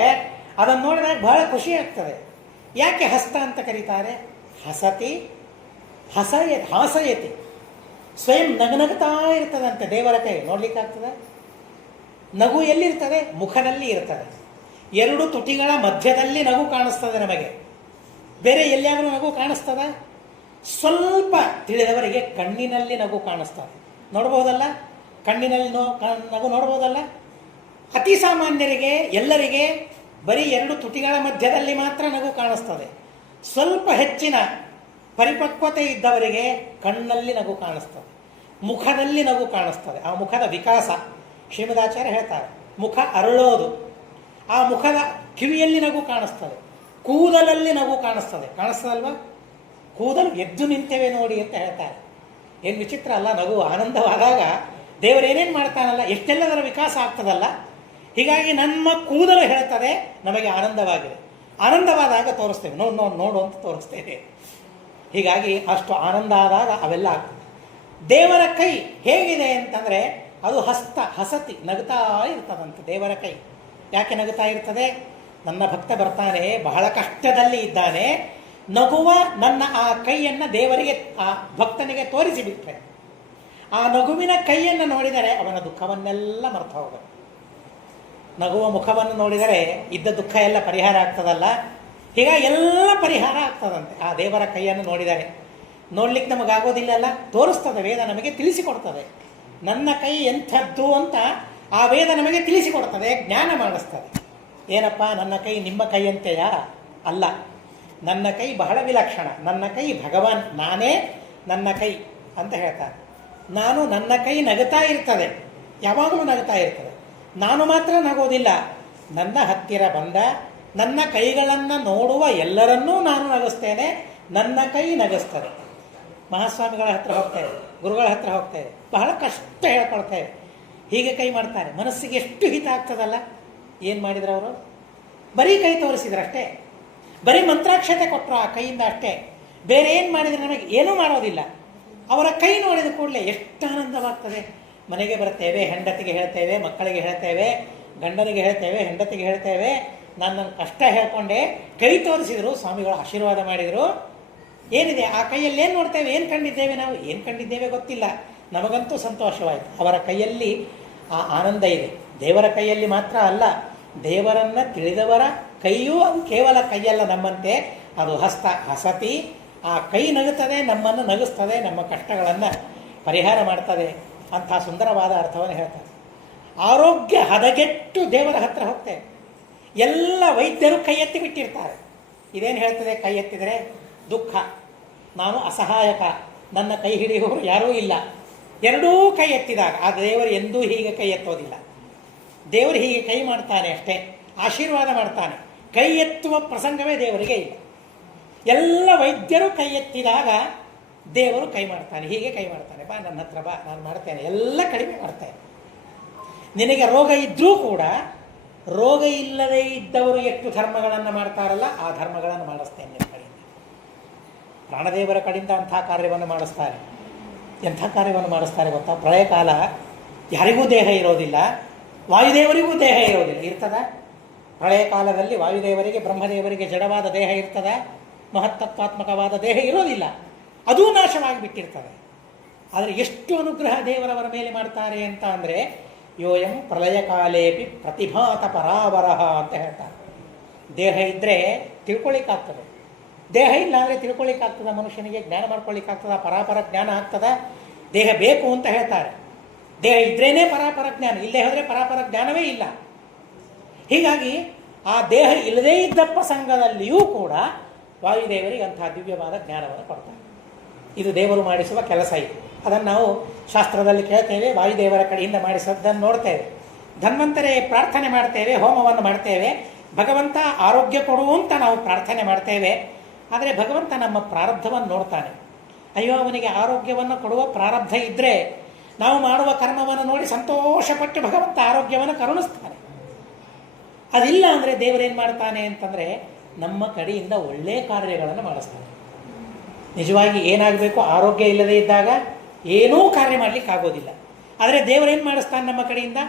ಅದನ್ನು ನೋಡಿದಾಗ ಬಹಳ ಖುಷಿ ಆಗ್ತದೆ. ಯಾಕೆ ಹಸ್ತ ಅಂತ ಕರೀತಾರೆ? ಹಸತಿ, ಹಾಸಯತಿ. ಸ್ವಯಂ ನಗನಗ್ತಾ ಇರ್ತದಂತೆ ದೇವರ ಕೈ. ನೋಡ್ಲಿಕ್ಕಾಗ್ತದೆ? ನಗು ಎಲ್ಲಿರ್ತದೆ? ಮುಖದಲ್ಲಿ ಇರ್ತದೆ. ಎರಡು ತುಟಿಗಳ ಮಧ್ಯದಲ್ಲಿ ನಗು ಕಾಣಿಸ್ತದೆ ನಮಗೆ. ಬೇರೆ ಎಲ್ಲಿಯಾದರೂ ನಗು ಕಾಣಿಸ್ತದ? ಸ್ವಲ್ಪ ತಿಳಿದವರಿಗೆ ಕಣ್ಣಿನಲ್ಲಿ ನಗು ಕಾಣಿಸ್ತದೆ. ನೋಡ್ಬೋದಲ್ಲ? ಕಣ್ಣಿನಲ್ಲಿ ನಗು ನೋಡ್ಬೋದಲ್ಲ? ಅತಿ ಸಾಮಾನ್ಯರಿಗೆ, ಎಲ್ಲರಿಗೆ ಬರೀ ಎರಡು ತುಟಿಗಳ ಮಧ್ಯದಲ್ಲಿ ಮಾತ್ರ ನಗು ಕಾಣಿಸ್ತದೆ. ಸ್ವಲ್ಪ ಹೆಚ್ಚಿನ ಪರಿಪಕ್ವತೆ ಇದ್ದವರಿಗೆ ಕಣ್ಣಲ್ಲಿ ನಗು ಕಾಣಿಸ್ತದೆ, ಮುಖದಲ್ಲಿ ನಗು ಕಾಣಿಸ್ತದೆ. ಆ ಮುಖದ ವಿಕಾಸ ಶ್ರೀಮದಾಚಾರ್ಯ ಹೇಳ್ತಾರೆ. ಮುಖ ಅರಳೋದು. ಆ ಮುಖದ ಕಿವಿಯಲ್ಲಿ ನಗು ಕಾಣಿಸ್ತದೆ, ಕೂದಲಲ್ಲಿ ನಗು ಕಾಣಿಸ್ತದಲ್ವಾ? ಕೂದಲು ಎದ್ದು ನಿಂತೇವೆ ನೋಡಿ ಅಂತ ಹೇಳ್ತಾರೆ. ಏನು ವಿಚಿತ್ರ ಅಲ್ಲ, ನಗು ಆನಂದವಾದಾಗ ದೇವರೇನೇನು ಮಾಡ್ತಾನಲ್ಲ, ಎಷ್ಟೆಲ್ಲದರ ವಿಕಾಸ ಆಗ್ತದಲ್ಲ. ಹೀಗಾಗಿ ನಮ್ಮ ಕೂದಲು ಹೇಳ್ತದೆ ನಮಗೆ ಆನಂದವಾಗಿದೆ. ಆನಂದವಾದಾಗ ತೋರಿಸ್ತೇವೆ, ನೋಡು ಅಂತ ತೋರಿಸ್ತೇವೆ. ಹೀಗಾಗಿ ಅಷ್ಟು ಆನಂದ ಆದಾಗ ಅವೆಲ್ಲ ಆಗ್ತದೆ. ದೇವರ ಕೈ ಹೇಗಿದೆ ಅಂತಂದರೆ ಅದು ಹಸತಿ ನಗುತ್ತಾ ಇರ್ತದಂತೆ ದೇವರ ಕೈ. ಯಾಕೆ ನಗುತ್ತಾ ಇರ್ತದೆ? ನನ್ನ ಭಕ್ತ ಬರ್ತಾನೆ, ಬಹಳ ಕಷ್ಟದಲ್ಲಿ ಇದ್ದಾನೆ, ನಗುವ ನನ್ನ ಆ ಕೈಯನ್ನು ದೇವರಿಗೆ, ಆ ಭಕ್ತನಿಗೆ ತೋರಿಸಿಬಿಟ್ರೆ, ಆ ನಗುವಿನ ಕೈಯನ್ನು ನೋಡಿದರೆ ಅವನ ದುಃಖವನ್ನೆಲ್ಲ ಮರ್ತು ಹೋಗಬೇಕು. ನಗುವ ಮುಖವನ್ನು ನೋಡಿದರೆ ಇದ್ದ ದುಃಖ ಎಲ್ಲ ಪರಿಹಾರ ಆಗ್ತದಲ್ಲ. ಹೀಗಾಗಿ ಎಲ್ಲ ಪರಿಹಾರ ಆಗ್ತದಂತೆ ಆ ದೇವರ ಕೈಯನ್ನು ನೋಡಿದರೆ. ನೋಡ್ಲಿಕ್ಕೆ ನಮಗಾಗೋದಿಲ್ಲಲ್ಲ, ತೋರಿಸ್ತದೆ ವೇದ, ನಮಗೆ ತಿಳಿಸಿಕೊಡ್ತದೆ. ನನ್ನ ಕೈ ಎಂಥದ್ದು ಅಂತ ಆ ವೇದ ನಮಗೆ ತಿಳಿಸಿಕೊಡ್ತದೆ, ಜ್ಞಾನ ಮಾಡಿಸ್ತದೆ. ಏನಪ್ಪ ನನ್ನ ಕೈ ನಿಮ್ಮ ಕೈ ಅಂತೆಯಾ? ಅಲ್ಲ, ನನ್ನ ಕೈ ಬಹಳ ವಿಲಕ್ಷಣ. ನನ್ನ ಕೈ ಭಗವಾನ್, ನಾನೇ ನನ್ನ ಕೈ ಅಂತ ಹೇಳ್ತಾರೆ. ನನ್ನ ಕೈ ನಗುತ್ತಾ ಇರ್ತದೆ, ಯಾವಾಗಲೂ ನಗುತ್ತಾ ಇರ್ತದೆ. ನಾನು ಮಾತ್ರ ನಗೋದಿಲ್ಲ, ನನ್ನ ಹತ್ತಿರ ಬಂದ ನನ್ನ ಕೈಗಳನ್ನು ನೋಡುವ ಎಲ್ಲರನ್ನೂ ನಾನು ನಗಿಸ್ತೇನೆ, ನನ್ನ ಕೈ ನಗಿಸ್ತದೆ. ಮಹಾಸ್ವಾಮಿಗಳ ಹತ್ರ ಹೋಗ್ತೇವೆ, ಗುರುಗಳ ಹತ್ರ ಹೋಗ್ತೇವೆ, ಬಹಳ ಕಷ್ಟ ಹೇಳ್ಕೊಳ್ತೇವೆ, ಹೀಗೆ ಕೈ ಮಾಡ್ತಾರೆ. ಮನಸ್ಸಿಗೆ ಎಷ್ಟು ಹಿತ ಆಗ್ತದಲ್ಲ. ಏನು ಮಾಡಿದ್ರು ಅವರು? ಬರೀ ಕೈ ತೋರಿಸಿದ್ರಷ್ಟೇ, ಬರೀ ಮಂತ್ರಾಕ್ಷತೆ ಕೊಟ್ಟರು ಆ ಕೈಯಿಂದ ಅಷ್ಟೇ. ಬೇರೆ ಏನು ಮಾಡಿದರೆ ನಮಗೆ ಏನೂ ಮಾಡೋದಿಲ್ಲ. ಅವರ ಕೈ ನೋಡಿದ ಕೂಡಲೇ ಎಷ್ಟು ಆನಂದವಾಗ್ತದೆ. ಮನೆಗೆ ಬರ್ತೇವೆ, ಹೆಂಡತಿಗೆ ಹೇಳ್ತೇವೆ, ಮಕ್ಕಳಿಗೆ ಹೇಳ್ತೇವೆ, ಗಂಡನಿಗೆ ಹೇಳ್ತೇವೆ, ಹೆಂಡತಿಗೆ ಹೇಳ್ತೇವೆ, ನನ್ನ ಕಷ್ಟ ಹೇಳ್ಕೊಂಡೆ. ಕೈ ತೋರಿಸಿದರು, ಸ್ವಾಮಿಗಳು ಆಶೀರ್ವಾದ ಮಾಡಿದರು. ಏನಿದೆ ಆ ಕೈಯಲ್ಲಿ? ಏನು ನೋಡ್ತೇವೆ? ಏನು ಕಂಡಿದ್ದೇವೆ ನಾವು? ಏನು ಕಂಡಿದ್ದೇವೆ ಗೊತ್ತಿಲ್ಲ. ನಮಗಂತೂ ಸಂತೋಷವಾಯಿತು. ಅವರ ಕೈಯಲ್ಲಿ ಆ ಆನಂದ ಇದೆ. ದೇವರ ಕೈಯಲ್ಲಿ ಮಾತ್ರ ಅಲ್ಲ, ದೇವರನ್ನು ತಿಳಿದವರ ಕೈಯೂ ಅದು ಕೇವಲ ಕೈಯಲ್ಲ ನಮ್ಮಂತೆ, ಅದು ಹಸತಿ. ಆ ಕೈ ನಗುತ್ತದೆ, ನಮ್ಮನ್ನು ನಗಿಸ್ತದೆ, ನಮ್ಮ ಕಷ್ಟಗಳನ್ನು ಪರಿಹಾರ ಮಾಡ್ತದೆ. ಅಂಥ ಸುಂದರವಾದ ಅರ್ಥವನ್ನು ಹೇಳ್ತಾರೆ. ಆರೋಗ್ಯ ಹದಗೆಟ್ಟು ದೇವರ ಹತ್ರ ಹೋಗ್ತೇವೆ. ಎಲ್ಲ ವೈದ್ಯರು ಕೈ ಎತ್ತಿ ಬಿಟ್ಟಿರ್ತಾರೆ. ಇದೇನು ಹೇಳ್ತದೆ? ಕೈ ಎತ್ತಿದರೆ ದುಃಖ, ನಾನು ಅಸಹಾಯಕ, ನನ್ನ ಕೈ ಹಿಡಿಯುವವರು ಯಾರೂ ಇಲ್ಲ. ಎರಡೂ ಕೈ ಎತ್ತಿದಾಗ ಆ ದೇವರು ಎಂದೂ ಹೀಗೆ ಕೈ ಎತ್ತೋದಿಲ್ಲ. ದೇವರು ಹೀಗೆ ಕೈ ಮಾಡ್ತಾನೆ ಅಷ್ಟೇ, ಆಶೀರ್ವಾದ ಮಾಡ್ತಾನೆ. ಕೈ ಎತ್ತುವ ಪ್ರಸಂಗವೇ ದೇವರಿಗೆ ಇಲ್ಲ. ಎಲ್ಲ ವೈದ್ಯರು ಕೈ ಎತ್ತಿದಾಗ ದೇವರು ಕೈ ಮಾಡ್ತಾನೆ, ಹೀಗೆ ಕೈ ಮಾಡ್ತಾನೆ. ಬಾ ನನ್ನ ಹತ್ರ ಬಾ, ನಾನು ಮಾಡ್ತೇನೆ, ಎಲ್ಲ ಕಡಿಮೆ ಮಾಡ್ತೇನೆ. ನಿನಗೆ ರೋಗ ಇದ್ದರೂ ಕೂಡ ರೋಗ ಇಲ್ಲದೇ ಇದ್ದವರು ಎಷ್ಟು ಧರ್ಮಗಳನ್ನು ಮಾಡ್ತಾರಲ್ಲ, ಆ ಧರ್ಮಗಳನ್ನು ಮಾಡಿಸ್ತೇನೆ ನಿಮ್ಮ ಕಡೆಯಿಂದ. ಪ್ರಾಣದೇವರ ಕಡೆಯಿಂದ ಅಂಥ ಕಾರ್ಯವನ್ನು ಮಾಡಿಸ್ತಾರೆ. ಎಂಥ ಕಾರ್ಯವನ್ನು ಮಾಡಿಸ್ತಾರೆ ಗೊತ್ತಾ? ಪ್ರಳಯ ಕಾಲ ಯಾರಿಗೂ ದೇಹ ಇರೋದಿಲ್ಲ, ವಾಯುದೇವರಿಗೂ ದೇಹ ಇರೋದಿಲ್ಲ. ಇರ್ತದ? ಪ್ರಳಯ ಕಾಲದಲ್ಲಿ ವಾಯುದೇವರಿಗೆ, ಬ್ರಹ್ಮದೇವರಿಗೆ ಜಡವಾದ ದೇಹ ಇರ್ತದ? ಮಹತ್ತತ್ವಾತ್ಮಕವಾದ ದೇಹ ಇರೋದಿಲ್ಲ, ಅದೂ ನಾಶವಾಗಿ ಬಿಟ್ಟಿರ್ತದೆ. ಆದರೆ ಎಷ್ಟು ಅನುಗ್ರಹ ದೇವರವರ ಮೇಲೆ ಮಾಡ್ತಾರೆ ಅಂತ ಅಂದರೆ, ಯೋಯಂ ಪ್ರಳಯ ಕಾಲೇಪಿ ಪ್ರತಿಭಾತ ಪರಾವರಹ ಅಂತ ಹೇಳ್ತಾರೆ. ದೇಹ ಇದ್ದರೆ ತಿಳ್ಕೊಳ್ಳಿಕ್ಕಾಗ್ತದೆ, ದೇಹ ಇಲ್ಲ ಅಂದರೆ ತಿಳ್ಕೊಳ್ಳಿಕ್ಕಾಗ್ತದ, ಮನುಷ್ಯನಿಗೆ ಜ್ಞಾನ ಮಾಡ್ಕೊಳ್ಳಿಕ್ಕಾಗ್ತದ, ಪರಾಪರ ಜ್ಞಾನ ಆಗ್ತದ. ದೇಹ ಬೇಕು ಅಂತ ಹೇಳ್ತಾರೆ. ದೇಹ ಇದ್ರೇನೇ ಪರಾಪರ ಜ್ಞಾನ, ಇಲ್ಲೇ ಹೋದರೆ ಪರಾಪರ ಜ್ಞಾನವೇ ಇಲ್ಲ. ಹೀಗಾಗಿ ಆ ದೇಹ ಇಲ್ಲದೇ ಇದ್ದ ಪ್ರಸಂಗದಲ್ಲಿಯೂ ಕೂಡ ವಾಯುದೇವರಿಗೆ ಅಂತಹ ದಿವ್ಯವಾದ ಜ್ಞಾನವನ್ನು ಕೊಡ್ತಾರೆ. ಇದು ದೇವರು ಮಾಡಿಸುವ ಕೆಲಸ. ಇದು ಅದನ್ನು ನಾವು ಶಾಸ್ತ್ರದಲ್ಲಿ ಕೇಳ್ತೇವೆ, ವಾಯುದೇವರ ಕಡೆಯಿಂದ ಮಾಡಿಸೋದನ್ನು ನೋಡ್ತೇವೆ. ಧನ್ವಂತರೇ ಪ್ರಾರ್ಥನೆ ಮಾಡ್ತೇವೆ, ಹೋಮವನ್ನು ಮಾಡ್ತೇವೆ, ಭಗವಂತ ಆರೋಗ್ಯ ಕೊಡು ಅಂತ ನಾವು ಪ್ರಾರ್ಥನೆ ಮಾಡ್ತೇವೆ. ಆದರೆ ಭಗವಂತ ನಮ್ಮ ಪ್ರಾರಬ್ಧವನ್ನು ನೋಡ್ತಾನೆ. ಅಯ್ಯೋ, ಅವನಿಗೆ ಆರೋಗ್ಯವನ್ನು ಕೊಡುವ ಪ್ರಾರಬ್ಧ ಇದ್ದರೆ ನಾವು ಮಾಡುವ ಕರ್ಮವನ್ನು ನೋಡಿ ಸಂತೋಷಪಟ್ಟು ಭಗವಂತ ಆರೋಗ್ಯವನ್ನು ಕರುಣಿಸ್ತಾನೆ. ಅದಿಲ್ಲ ಅಂದರೆ ದೇವರೇನು ಮಾಡ್ತಾನೆ ಅಂತಂದರೆ ನಮ್ಮ ಕಡೆಯಿಂದ ಒಳ್ಳೆಯ ಕಾರ್ಯಗಳನ್ನು ಮಾಡಿಸ್ತಾನೆ. ನಿಜವಾಗಿ ಏನಾಗಬೇಕು? ಆರೋಗ್ಯ ಇಲ್ಲದೇ ಇದ್ದಾಗ ಏನೂ ಕಾರ್ಯ ಮಾಡಲಿಕ್ಕಾಗೋದಿಲ್ಲ. ಆದರೆ ದೇವರೇನು ಮಾಡಿಸ್ತಾನೆ ನಮ್ಮ ಕಡೆಯಿಂದ?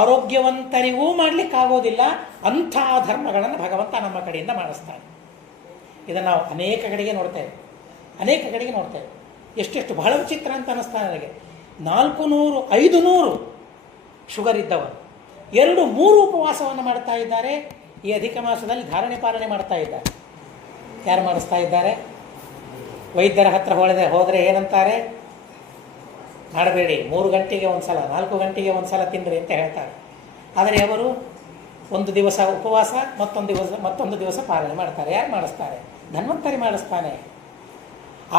ಆರೋಗ್ಯವಂತರಿಗೂ ಮಾಡಲಿಕ್ಕಾಗೋದಿಲ್ಲ ಅಂಥ ಧರ್ಮಗಳನ್ನು ಭಗವಂತ ನಮ್ಮ ಕಡೆಯಿಂದ ಮಾಡಿಸ್ತಾನೆ. ಇದನ್ನು ನಾವು ಅನೇಕ ಕಡೆಗೆ ನೋಡ್ತೇವೆ. ಎಷ್ಟೆಷ್ಟು ಬಹಳ ವಿಚಿತ್ರ ಅಂತ ಅನ್ನಿಸ್ತಾನೆ ನನಗೆ. 400, 500 ಶುಗರ್ ಇದ್ದವರು 2-3 ಉಪವಾಸವನ್ನು ಮಾಡ್ತಾ ಇದ್ದಾರೆ. ಈ ಅಧಿಕ ಮಾಸದಲ್ಲಿ ಧಾರಣೆ ಪಾಲನೆ ಮಾಡ್ತಾ ಇದ್ದಾರೆ. ಯಾರು ಮಾಡಿಸ್ತಾ ಇದ್ದಾರೆ? ವೈದ್ಯರ ಹತ್ರ ಹೋದರೆ ಏನಂತಾರೆ? ಮಾಡಬೇಡಿ, 3 ಗಂಟೆಗೆ ಒಂದು ಸಲ, 4 ಗಂಟೆಗೆ ಒಂದು ಸಲ ತಿನ್ನಿರಿ ಅಂತ ಹೇಳ್ತಾರೆ. ಆದರೆ ಅವರು ಒಂದು ದಿವಸ ಉಪವಾಸ, ಮತ್ತೊಂದು ದಿವಸ ಪಾಲನೆ ಮಾಡ್ತಾರೆ. ಯಾರು ಮಾಡಿಸ್ತಾರೆ? ಧನ್ವಂತರಿ ಮಾಡಿಸ್ತಾನೆ.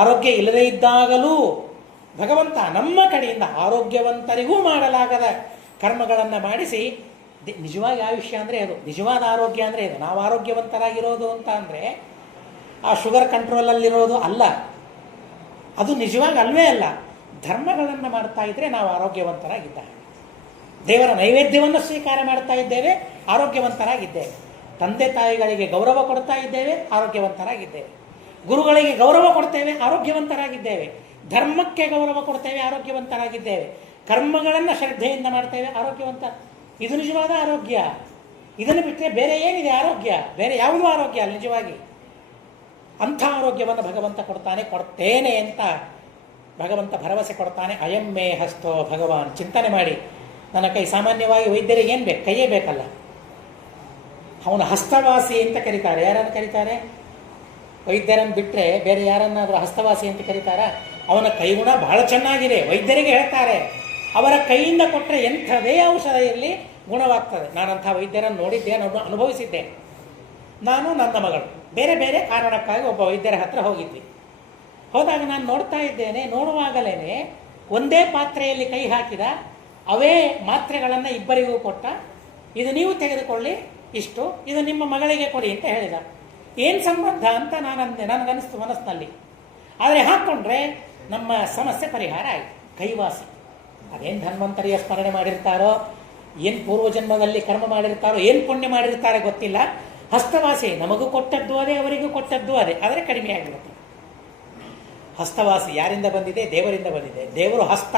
ಆರೋಗ್ಯ ಇಲ್ಲದೇ ಇದ್ದಾಗಲೂ ಭಗವಂತ ನಮ್ಮ ಕಡೆಯಿಂದ ಆರೋಗ್ಯವಂತರಿಗೂ ಮಾಡಲಾಗದ ಕರ್ಮಗಳನ್ನು ಮಾಡಿಸಿ ನಿಜವಾಗಿ ಆಯುಷ್ಯ ಅಂದರೆ ಅದು, ನಿಜವಾದ ಆರೋಗ್ಯ ಅಂದರೆ ಇದು. ನಾವು ಆರೋಗ್ಯವಂತರಾಗಿರೋದು ಅಂತ ಅಂದರೆ ಆ ಶುಗರ್ ಕಂಟ್ರೋಲಲ್ಲಿರೋದು ಅಲ್ಲ, ಅದು ನಿಜವಾಗಿ ಅಲ್ವೇ ಅಲ್ಲ. ಧರ್ಮಗಳನ್ನು ಮಾಡ್ತಾ ಇದ್ದರೆ ನಾವು ಆರೋಗ್ಯವಂತರಾಗಿದ್ದೇವೆ. ದೇವರ ನೈವೇದ್ಯವನ್ನು ಸ್ವೀಕಾರ ಮಾಡ್ತಾ ಇದ್ದೇವೆ, ಆರೋಗ್ಯವಂತರಾಗಿದ್ದೇವೆ. ತಂದೆ ತಾಯಿಗಳಿಗೆ ಗೌರವ ಕೊಡ್ತಾ ಇದ್ದೇವೆ, ಆರೋಗ್ಯವಂತರಾಗಿದ್ದೇವೆ. ಗುರುಗಳಿಗೆ ಗೌರವ ಕೊಡ್ತೇವೆ, ಆರೋಗ್ಯವಂತರಾಗಿದ್ದೇವೆ. ಧರ್ಮಕ್ಕೆ ಗೌರವ ಕೊಡ್ತೇವೆ, ಆರೋಗ್ಯವಂತರಾಗಿದ್ದೇವೆ. ಕರ್ಮಗಳನ್ನು ಶ್ರದ್ಧೆಯಿಂದ ಮಾಡ್ತೇವೆ, ಆರೋಗ್ಯವಂತ. ಇದು ನಿಜವಾದ ಆರೋಗ್ಯ. ಇದನ್ನು ಬಿಟ್ಟರೆ ಬೇರೆ ಏನಿದೆ ಆರೋಗ್ಯ? ಬೇರೆ ಯಾವುದೂ ಆರೋಗ್ಯ ಅಲ್ಲ ನಿಜವಾಗಿ. ಅಂಥ ಆರೋಗ್ಯವನ್ನು ಭಗವಂತ ಕೊಡ್ತಾನೆ, ಕೊಡ್ತೇನೆ ಅಂತ ಭಗವಂತ ಭರವಸೆ ಕೊಡ್ತಾನೆ. ಅಯಂ ಮೇ ಹಸ್ತೋ ಭಗವಾನ್. ಚಿಂತನೆ ಮಾಡಿ, ನನ್ನ ಕೈ. ಸಾಮಾನ್ಯವಾಗಿ ವೈದ್ಯರಿಗೆ ಏನು ಬೇಕು? ಕೈಯೇ ಬೇಕಲ್ಲ. ಅವನ ಹಸ್ತವಾಸಿ ಅಂತ ಕರೀತಾರೆ. ಯಾರನ್ನು ಕರೀತಾರೆ? ವೈದ್ಯರನ್ನು ಬಿಟ್ಟರೆ ಬೇರೆ ಯಾರನ್ನಾದರೂ ಹಸ್ತವಾಸಿ ಅಂತ ಕರೀತಾರ? ಅವನ ಕೈಗುಣ ಬಹಳ ಚೆನ್ನಾಗಿದೆ, ವೈದ್ಯರಿಗೆ ಹೇಳ್ತಾರೆ. ಅವರ ಕೈಯಿಂದ ಕೊಟ್ಟರೆ ಎಂಥದೇ ಔಷಧ ಇರಲಿ ಗುಣವಾಗ್ತದೆ. ನಾನಂಥ ವೈದ್ಯರನ್ನು ನೋಡಿದ್ದೆ, ಅನುಭವಿಸಿದ್ದೆ. ನಾನು ನನ್ನ ಮಗಳು ಬೇರೆ ಬೇರೆ ಕಾರಣಕ್ಕಾಗಿ ಒಬ್ಬ ವೈದ್ಯರ ಹತ್ರ ಹೋಗಿದ್ವಿ. ಹೋದಾಗ ನಾನು ನೋಡ್ತಾ ಇದ್ದೇನೆ, ನೋಡುವಾಗಲೇ ಒಂದೇ ಪಾತ್ರೆಯಲ್ಲಿ ಕೈ ಹಾಕಿದ, ಅವೇ ಮಾತ್ರೆಗಳನ್ನು ಇಬ್ಬರಿಗೂ ಕೊಟ್ಟ. ಇದು ನೀವು ತೆಗೆದುಕೊಳ್ಳಿ ಇಷ್ಟು, ಇದು ನಿಮ್ಮ ಮಗಳಿಗೆ ಕೊಡಿ ಅಂತ ಹೇಳಿದ. ಏನು ಸಂಬಂಧ ಅಂತ ನನಗನ್ನಿಸ್ತು ಮನಸ್ಸಿನಲ್ಲಿ. ಆದರೆ ಹಾಕ್ಕೊಂಡ್ರೆ ನಮ್ಮ ಸಮಸ್ಯೆ ಪರಿಹಾರ ಆಯಿತು. ಕೈವಾಸಿ. ಅದೇನು ಧನ್ವಂತರಿಯ ಸ್ಮರಣೆ ಮಾಡಿರ್ತಾರೋ, ಏನು ಪೂರ್ವಜನ್ಮದಲ್ಲಿ ಕರ್ಮ ಮಾಡಿರ್ತಾರೋ, ಏನು ಪುಣ್ಯ ಮಾಡಿರ್ತಾರೆ ಗೊತ್ತಿಲ್ಲ. ಹಸ್ತವಾಸಿ ನಮಗೂ ಕೊಟ್ಟದ್ದು ಅದೇ, ಅವರಿಗೂ ಕೊಟ್ಟದ್ದು ಅದೇ, ಆದರೆ ಕಡಿಮೆ ಆಗಿರುತ್ತೆ. ಹಸ್ತವಾಸಿ ಯಾರಿಂದ ಬಂದಿದೆ? ದೇವರಿಂದ ಬಂದಿದೆ. ದೇವರು ಹಸ್ತ,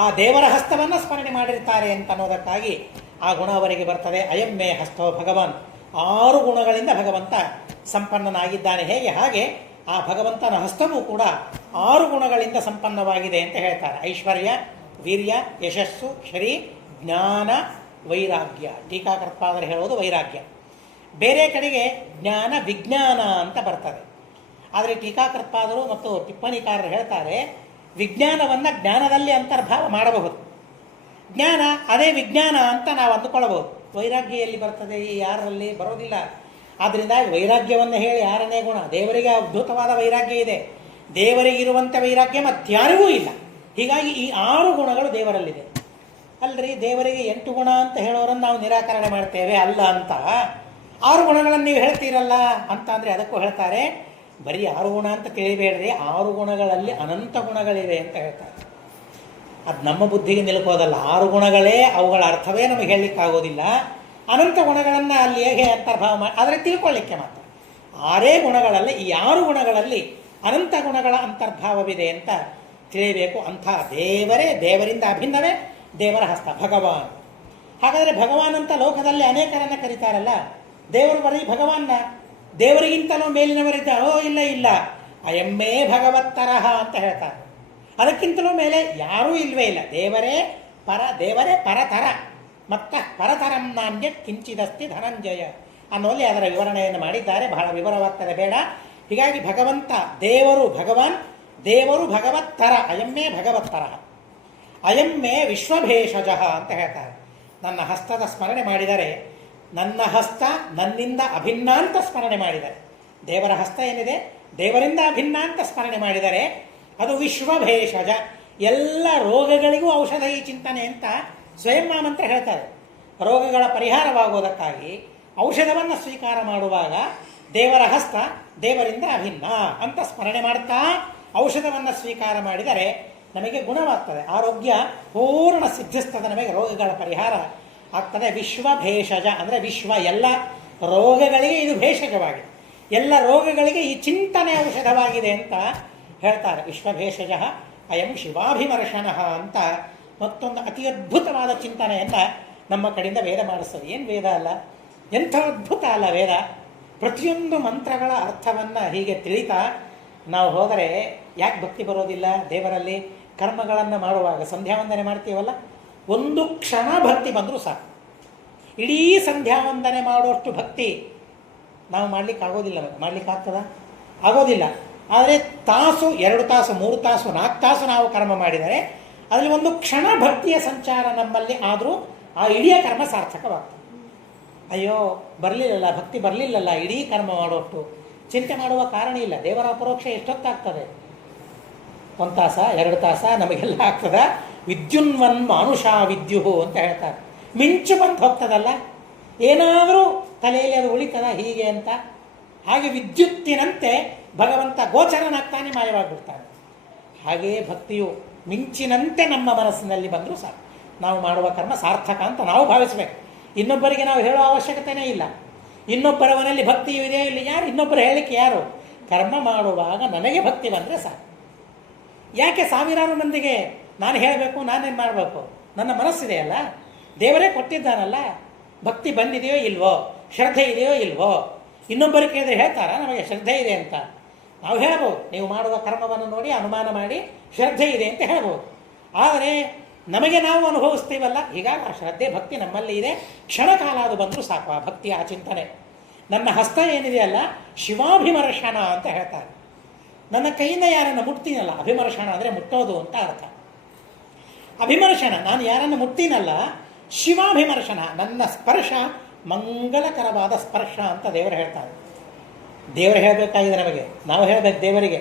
ಆ ದೇವರ ಹಸ್ತವನ್ನು ಸ್ಮರಣೆ ಮಾಡಿರ್ತಾರೆ ಅಂತ ಅನ್ನೋದಕ್ಕಾಗಿ ಆ ಗುಣ ಅವರಿಗೆ ಬರ್ತದೆ. ಅಯಂ ಮೇ ಹಸ್ತೋ ಭಗವಾನ್. 6 ಗುಣಗಳಿಂದ ಭಗವಂತ ಸಂಪನ್ನನಾಗಿದ್ದಾನೆ. ಹೇಗೆ? ಹಾಗೆ ಆ ಭಗವಂತನ ಹಸ್ತವೂ ಕೂಡ 6 ಗುಣಗಳಿಂದ ಸಂಪನ್ನವಾಗಿದೆ ಅಂತ ಹೇಳ್ತಾರೆ. ಐಶ್ವರ್ಯ, ವೀರ್ಯ, ಯಶಸ್ಸು, ಶ್ರೀ, ಜ್ಞಾನ, ವೈರಾಗ್ಯ. ಟೀಕಾಕೃತ್ಪಾದರು ಹೇಳೋದು ವೈರಾಗ್ಯ. ಬೇರೆ ಕಡೆಗೆ ಜ್ಞಾನ ವಿಜ್ಞಾನ ಅಂತ ಬರ್ತದೆ. ಆದರೆ ಟೀಕಾಕೃತ್ಪಾದರು ಮತ್ತು ಟಿಪ್ಪಣಿಕಾರರು ಹೇಳ್ತಾರೆ, ವಿಜ್ಞಾನವನ್ನು ಜ್ಞಾನದಲ್ಲಿ ಅಂತರ್ಭಾವ ಮಾಡಬಹುದು. ಜ್ಞಾನ ಅದೇ ವಿಜ್ಞಾನ ಅಂತ ನಾವು ಅಂದುಕೊಳ್ಳಬಹುದು. ವೈರಾಗ್ಯ ಎಲ್ಲಿ ಬರ್ತದೆ? ಈ ಯಾರಲ್ಲಿ ಬರೋದಿಲ್ಲ. ಆದ್ದರಿಂದ ವೈರಾಗ್ಯವನ್ನು ಹೇಳಿ 6ನೇ ಗುಣ. ದೇವರಿಗೆ ಅದ್ಭುತವಾದ ವೈರಾಗ್ಯ ಇದೆ. ದೇವರಿಗಿರುವಂಥ ವೈರಾಗ್ಯ ಮತ್ತಾರಿಗೂ ಇಲ್ಲ. ಹೀಗಾಗಿ ಈ 6 ಗುಣಗಳು ದೇವರಲ್ಲಿದೆ. ಅಲ್ರಿ, ದೇವರಿಗೆ 8 ಗುಣ ಅಂತ ಹೇಳೋರನ್ನು ನಾವು ನಿರಾಕರಣೆ ಮಾಡ್ತೇವೆ ಅಲ್ಲ ಅಂತ. 6 ಗುಣಗಳನ್ನು ನೀವು ಹೇಳ್ತೀರಲ್ಲ ಅಂತ ಅಂದರೆ ಅದಕ್ಕೂ ಹೇಳ್ತಾರೆ, ಬರೀ 6 ಗುಣ ಅಂತ ತಿಳಿಬೇಡ್ರಿ, 6 ಗುಣಗಳಲ್ಲಿ ಅನಂತ ಗುಣಗಳಿವೆ ಅಂತ ಹೇಳ್ತಾರೆ. ಅದು ನಮ್ಮ ಬುದ್ಧಿಗೆ ನಿಲುಕೋದಲ್ಲ. 6 ಗುಣಗಳೇ, ಅವುಗಳ ಅರ್ಥವೇ ನಮಗೆ ಹೇಳಲಿಕ್ಕಾಗೋದಿಲ್ಲ. ಅನಂತ ಗುಣಗಳನ್ನು ಅಲ್ಲಿ ಹೇಗೆ ಅಂತರ್ಭಾವ ಮಾಡಿ ಆದರೆ ತಿಳ್ಕೊಳ್ಳಿಕ್ಕೆ ಮಾತ್ರ. 6 ಗುಣಗಳಲ್ಲಿ, ಈ 6 ಗುಣಗಳಲ್ಲಿ ಅನಂತ ಗುಣಗಳ ಅಂತರ್ಭಾವವಿದೆ ಅಂತ ತಿಳಿಯಬೇಕು. ಅಂಥ ದೇವರೇ, ದೇವರಿಂದ ಅಭಿನ್ನವೇ ದೇವರ ಹಸ್ತ ಭಗವಾನ್. ಹಾಗಾದರೆ ಭಗವಾನ್ ಅಂತ ಲೋಕದಲ್ಲಿ ಅನೇಕರನ್ನು ಕರೀತಾರಲ್ಲ, ದೇವರು ಬರೀ ಭಗವಾನ್ನ, ದೇವರಿಗಿಂತಲೂ ಮೇಲಿನವರಿದ್ದಾರೋ? ಇಲ್ಲ ಇಲ್ಲ. ಅಯಮ್ಮೇ ಭಗವತ್ತರಹ ಅಂತ ಹೇಳ್ತಾರೆ. ಅದಕ್ಕಿಂತಲೂ ಮೇಲೆ ಯಾರೂ ಇಲ್ವೇ ಇಲ್ಲ. ದೇವರೇ ಪರ, ದೇವರೇ ಪರತರ. ಮತ್ತ ಪರತರಂ ನಾಣ್ಯ ಕಿಂಚಿದಸ್ತಿ ಧನಂಜಯ ಅನ್ನೋಲ್ಲಿ ಅದರ ವಿವರಣೆಯನ್ನು ಮಾಡಿದ್ದಾರೆ. ಬಹಳ ವಿವರವಾಗ್ತದೆ, ಬೇಡ. ಹೀಗಾಗಿ ಭಗವಂತ ದೇವರು ಭಗವಾನ್, ದೇವರು ಭಗವತ್ತರ. ಅಯಮ್ಮೇ ಭಗವತ್ತರ. ಅಯಮ್ಮೇ ವಿಶ್ವಭೇಷಜ ಅಂತ ಹೇಳ್ತಾರೆ. ನನ್ನ ಹಸ್ತದ ಸ್ಮರಣೆ ಮಾಡಿದರೆ, ನನ್ನ ಹಸ್ತ ನನ್ನಿಂದ ಅಭಿನ್ನ ಅಂತ ಸ್ಮರಣೆ ಮಾಡಿದರೆ, ದೇವರ ಹಸ್ತ ಏನಿದೆ ದೇವರಿಂದ ಅಭಿನ್ನ ಅಂತ ಸ್ಮರಣೆ ಮಾಡಿದರೆ ಅದು ವಿಶ್ವಭೇಷಜ. ಎಲ್ಲ ರೋಗಗಳಿಗೂ ಔಷಧ ಈ ಚಿಂತನೆ ಅಂತ ಸ್ವಯಂ ಮಂತ್ರ ಹೇಳ್ತಾರೆ. ರೋಗಗಳ ಪರಿಹಾರವಾಗುವುದಕ್ಕಾಗಿ ಔಷಧವನ್ನು ಸ್ವೀಕಾರ ಮಾಡುವಾಗ ದೇವರ ಹಸ್ತ ದೇವರಿಂದ ಅಭಿನ್ನ ಅಂತ ಸ್ಮರಣೆ ಮಾಡ್ತಾ ಔಷಧವನ್ನು ಸ್ವೀಕಾರ ಮಾಡಿದರೆ ನಮಗೆ ಗುಣವಾಗ್ತದೆ. ಆರೋಗ್ಯ ಪೂರ್ಣ ಸಿದ್ಧಿಸ್ತದೆ, ನಮಗೆ ರೋಗಗಳ ಪರಿಹಾರ ಆಗ್ತದೆ. ವಿಶ್ವಭೇಷಜ ಅಂದರೆ ವಿಶ್ವ, ಎಲ್ಲ ರೋಗಗಳಿಗೆ ಇದು ಭೇಷಜವಾಗಿದೆ. ಎಲ್ಲ ರೋಗಗಳಿಗೆ ಈ ಚಿಂತನೆ ಔಷಧವಾಗಿದೆ ಅಂತ ಹೇಳ್ತಾರೆ. ವಿಶ್ವಭೇಷಜ ಅಯಂ ಶಿವಾಭಿಮರ್ಶನ ಅಂತ ಮತ್ತೊಂದು ಅತಿ ಅದ್ಭುತವಾದ ಚಿಂತನೆಯನ್ನು ನಮ್ಮ ಕಡೆಯಿಂದ ವೇದ ಮಾಡಿಸ್ತದೆ. ಏನು ವೇದ ಅಲ್ಲ, ಎಂಥ ಅದ್ಭುತ ಅಲ್ಲ ವೇದ. ಪ್ರತಿಯೊಂದು ಮಂತ್ರಗಳ ಅರ್ಥವನ್ನು ಹೀಗೆ ತಿಳಿತಾ ನಾವು ಹೋದರೆ ಯಾಕೆ ಭಕ್ತಿ ಬರೋದಿಲ್ಲ ದೇವರಲ್ಲಿ? ಕರ್ಮಗಳನ್ನು ಮಾಡುವಾಗ ಸಂಧ್ಯಾವಂದನೆ ಮಾಡ್ತೀವಲ್ಲ, ಒಂದು ಕ್ಷಣ ಭಕ್ತಿ ಬಂದರೂ ಸಾಕು. ಇಡೀ ಸಂಧ್ಯಾವಂದನೆ ಮಾಡುವಷ್ಟು ಭಕ್ತಿ ನಾವು ಮಾಡ್ಲಿಕ್ಕೆ ಆಗೋದಿಲ್ಲ. ಮಾಡ್ಲಿಕ್ಕಾಗ್ತದ? ಆಗೋದಿಲ್ಲ. ಆದರೆ ತಾಸು, 2 ತಾಸು, 3 ತಾಸು, 4 ತಾಸು ನಾವು ಕರ್ಮ ಮಾಡಿದರೆ ಅದರಲ್ಲಿ ಒಂದು ಕ್ಷಣ ಭಕ್ತಿಯ ಸಂಚಾರ ನಮ್ಮಲ್ಲಿ ಆದರೂ ಆ ಇಡೀ ಕರ್ಮ ಸಾರ್ಥಕವಾಗ್ತದೆ. ಅಯ್ಯೋ ಬರಲಿಲ್ಲಲ್ಲ, ಭಕ್ತಿ ಬರಲಿಲ್ಲಲ್ಲ, ಇಡೀ ಕರ್ಮ ಮಾಡೋಷ್ಟು ಚಿಂತೆ ಮಾಡುವ ಕಾರಣ ಇಲ್ಲ. ದೇವರ ಅಪರೋಕ್ಷ ಎಷ್ಟೊತ್ತಾಗ್ತದೆ? 1 ತಾಸ, 2 ತಾಸ, ನಮಗೆಲ್ಲ ಆಗ್ತದ. ವಿದ್ಯುನ್ವನ್ ಮಾನುಷ ವಿದ್ಯು ಅಂತ ಹೇಳ್ತಾರೆ. ಮಿಂಚು ಬಂದು ಹೋಗ್ತದಲ್ಲ, ಏನಾದರೂ ತಲೆಯಲ್ಲಿ ಅದು ಉಳಿತದ ಹೀಗೆ ಅಂತ. ಹಾಗೆ ವಿದ್ಯುತ್ತಿನಂತೆ ಭಗವಂತ ಗೋಚರನಾಗ್ತಾನೆ, ಮಾಯವಾಗಿಬಿಡ್ತಾನೆ. ಹಾಗೆಯೇ ಭಕ್ತಿಯು ಮಿಂಚಿನಂತೆ ನಮ್ಮ ಮನಸ್ಸಿನಲ್ಲಿ ಬಂದರೂ ಸಾಕು, ನಾವು ಮಾಡುವ ಕರ್ಮ ಸಾರ್ಥಕ ಅಂತ ನಾವು ಭಾವಿಸಬೇಕು. ಇನ್ನೊಬ್ಬರಿಗೆ ನಾವು ಹೇಳೋ ಅವಶ್ಯಕತೆಯೇ ಇಲ್ಲ. ಇನ್ನೊಬ್ಬರವನಲ್ಲಿ ಭಕ್ತಿಯೂ ಇದೆಯೋ ಇಲ್ಲ, ಯಾರು ಇನ್ನೊಬ್ಬರು ಹೇಳಲಿಕ್ಕೆ ಯಾರು? ಕರ್ಮ ಮಾಡುವಾಗ ನನಗೆ ಭಕ್ತಿ ಬಂದರೆ ಸಾಕು. ಯಾಕೆ ಸಾವಿರಾರು ಮಂದಿಗೆ ನಾನು ಹೇಳಬೇಕು, ನಾನೇನು ಮಾಡಬೇಕು? ನನ್ನ ಮನಸ್ಸಿದೆಯಲ್ಲ, ದೇವರೇ ಕೊಟ್ಟಿದ್ದಾನಲ್ಲ. ಭಕ್ತಿ ಬಂದಿದೆಯೋ ಇಲ್ವೋ, ಶ್ರದ್ಧೆ ಇದೆಯೋ ಇಲ್ವೋ? ಇನ್ನೊಬ್ಬರು ಕೇಳಿದ್ರೆ ಹೇಳ್ತಾರಾ ನಮಗೆ ಶ್ರದ್ಧೆ ಇದೆ ಅಂತ? ನಾವು ಹೇಳ್ಬೋದು, ನೀವು ಮಾಡುವ ಕರ್ಮವನ್ನು ನೋಡಿ ಅನುಮಾನ ಮಾಡಿ ಶ್ರದ್ಧೆ ಇದೆ ಅಂತ ಹೇಳ್ಬೋದು. ಆದರೆ ನಮಗೆ ನಾವು ಅನುಭವಿಸ್ತೀವಲ್ಲ, ಹೀಗಾಗಿ ಆ ಶ್ರದ್ಧೆ ಭಕ್ತಿ ನಮ್ಮಲ್ಲಿ ಇದೆ. ಕ್ಷಣಕಾಲ ಅದು ಬಂದರೂ ಸಾಕು ಆ ಭಕ್ತಿ, ಆ ಚಿಂತನೆ. ನನ್ನ ಹಸ್ತ ಏನಿದೆಯಲ್ಲ, ಶಿವಾಭಿಮರ್ಶನ ಅಂತ ಹೇಳ್ತಾರೆ. ನನ್ನ ಕೈಯಿಂದ ಯಾರನ್ನು ಮುಟ್ತೀನಲ್ಲ, ಅಭಿಮರ್ಶನ ಅಂದರೆ ಮುಟ್ಟೋದು ಅಂತ ಅರ್ಥ. ಅಭಿಮರ್ಶನ, ನಾನು ಯಾರನ್ನು ಮುಟ್ತೀನಲ್ಲ, ಶಿವಾಭಿಮರ್ಶನ, ನನ್ನ ಸ್ಪರ್ಶ ಮಂಗಲಕರವಾದ ಸ್ಪರ್ಶ ಅಂತ ದೇವರು ಹೇಳ್ತಾರೆ. ದೇವರು ಹೇಳಬೇಕಾಗಿದೆ ನಮಗೆ, ನಾವು ಹೇಳಬೇಕು ದೇವರಿಗೆ.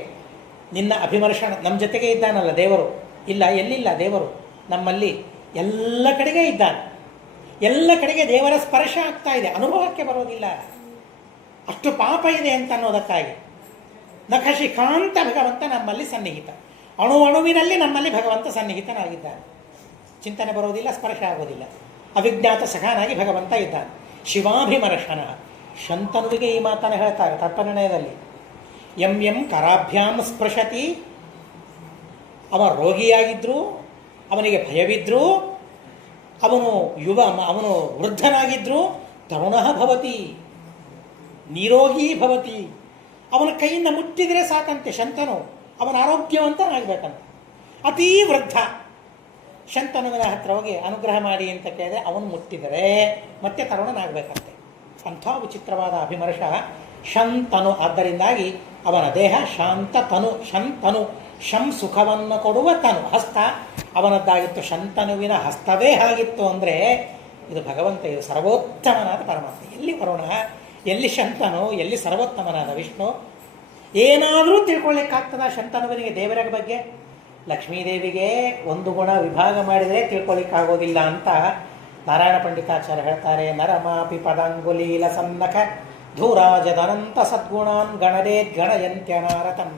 ನಿನ್ನ ಅಭಿಮರ್ಶನ, ನಮ್ಮ ಜೊತೆಗೆ ಇದ್ದಾನಲ್ಲ ದೇವರು. ಇಲ್ಲ, ಎಲ್ಲಿಲ್ಲ ದೇವರು, ನಮ್ಮಲ್ಲಿ ಎಲ್ಲ ಕಡೆಗೆ ಇದ್ದಾನೆ. ಎಲ್ಲ ಕಡೆಗೆ ದೇವರ ಸ್ಪರ್ಶ ಆಗ್ತಾ ಇದೆ, ಅನುಭವಕ್ಕೆ ಬರೋದಿಲ್ಲ. ಅಷ್ಟು ಪಾಪ ಇದೆ ಅಂತ ಅನ್ನೋದಕ್ಕಾಗಿ ನಖಶಿಖಾಂತ ಭಗವಂತ ನಮ್ಮಲ್ಲಿ ಸನ್ನಿಹಿತ. ಅಣುವಿನಲ್ಲಿ ನಮ್ಮಲ್ಲಿ ಭಗವಂತ ಸನ್ನಿಹಿತನಾಗಿದ್ದಾನೆ. ಚಿಂತನೆ ಬರೋದಿಲ್ಲ, ಸ್ಪರ್ಶ ಆಗೋದಿಲ್ಲ. ಅವಿಜ್ಞಾತ ಸಖನಾಗಿ ಭಗವಂತ ಇದ್ದಾನೆ. ಶಿವಾಭಿಮರ್ಶನ. ಶಂತನುವಿಗೆ ಈ ಮಾತನ್ನು ಹೇಳ್ತಾರೆ ತತ್ವನಿರ್ಣಯದಲ್ಲಿ. ಎಂ ಕರಾಭ್ಯಾಂ ಸ್ಪೃಶತಿ. ಅವ ರೋಗಿಯಾಗಿದ್ದರೂ, ಅವನಿಗೆ ಭಯವಿದ್ದರೂ, ಅವನು ವೃದ್ಧನಾಗಿದ್ದರೂ ತರುಣಃ ಭವತಿ, ನಿರೋಗಿ ಭವತಿ. ಅವನ ಕೈಯಿಂದ ಮುಟ್ಟಿದರೆ ಸಾಕಂತೆ ಶಂತನು, ಅವನ ಆರೋಗ್ಯವಂತನಾಗಬೇಕಂತೆ. ಅತೀ ವೃದ್ಧ ಶಂತನುವಿನ ಹತ್ರ ಹೋಗಿ ಅನುಗ್ರಹ ಮಾಡಿ ಅಂತ ಕೇಳಿದ್ರೆ ಅವನು ಮುಟ್ಟಿದರೆ ಮತ್ತೆ ತರುಣನಾಗಬೇಕಂತೆ. ಅಂಥ ವಿಚಿತ್ರವಾದ ಅಭಿಮರ್ಶ ಶಂತನು. ಆದ್ದರಿಂದಾಗಿ ಅವನ ದೇಹ ಶಾಂತ ತನು. ಶಂತನು, ಶಂ ಸುಖವನ್ನು ಕೊಡುವ ತನು, ಹಸ್ತ ಅವನದ್ದಾಗಿತ್ತು. ಶಂತನುವಿನ ಹಸ್ತವೇ ಆಗಿತ್ತು ಅಂದರೆ ಇದು ಭಗವಂತ, ಇದು ಸರ್ವೋತ್ತಮನಾದ ಪರಮಾತ್ಮ. ಎಲ್ಲಿ ವರುಣ, ಎಲ್ಲಿ ಶಂತನು, ಎಲ್ಲಿ ಸರ್ವೋತ್ತಮನಾದ ವಿಷ್ಣು? ಏನಾದರೂ ತಿಳ್ಕೊಳ್ಳಿಕ್ಕಾಗ್ತದ ಶಂತನುವಿನಿಗೆ ದೇವರ ಬಗ್ಗೆ? ಲಕ್ಷ್ಮೀದೇವಿಗೆ ಒಂದು ಗುಣ ವಿಭಾಗ ಮಾಡಿದರೆ ತಿಳ್ಕೊಳ್ಳಿಕ್ಕಾಗೋದಿಲ್ಲ ಅಂತ ನಾರಾಯಣ ಪಂಡಿತಾಚಾರ್ಯ ಹೇಳ್ತಾರೆ. ನರಮಾಪಿ ಪದಾಂಗುಲೀಲ ಸನ್ನಖ ಧೂರಾಜದನಂತ ಸದ್ಗುಣಾನ್ ಗಣದೇತ್ ಗಣಯಂತ್ಯನಾರತಂ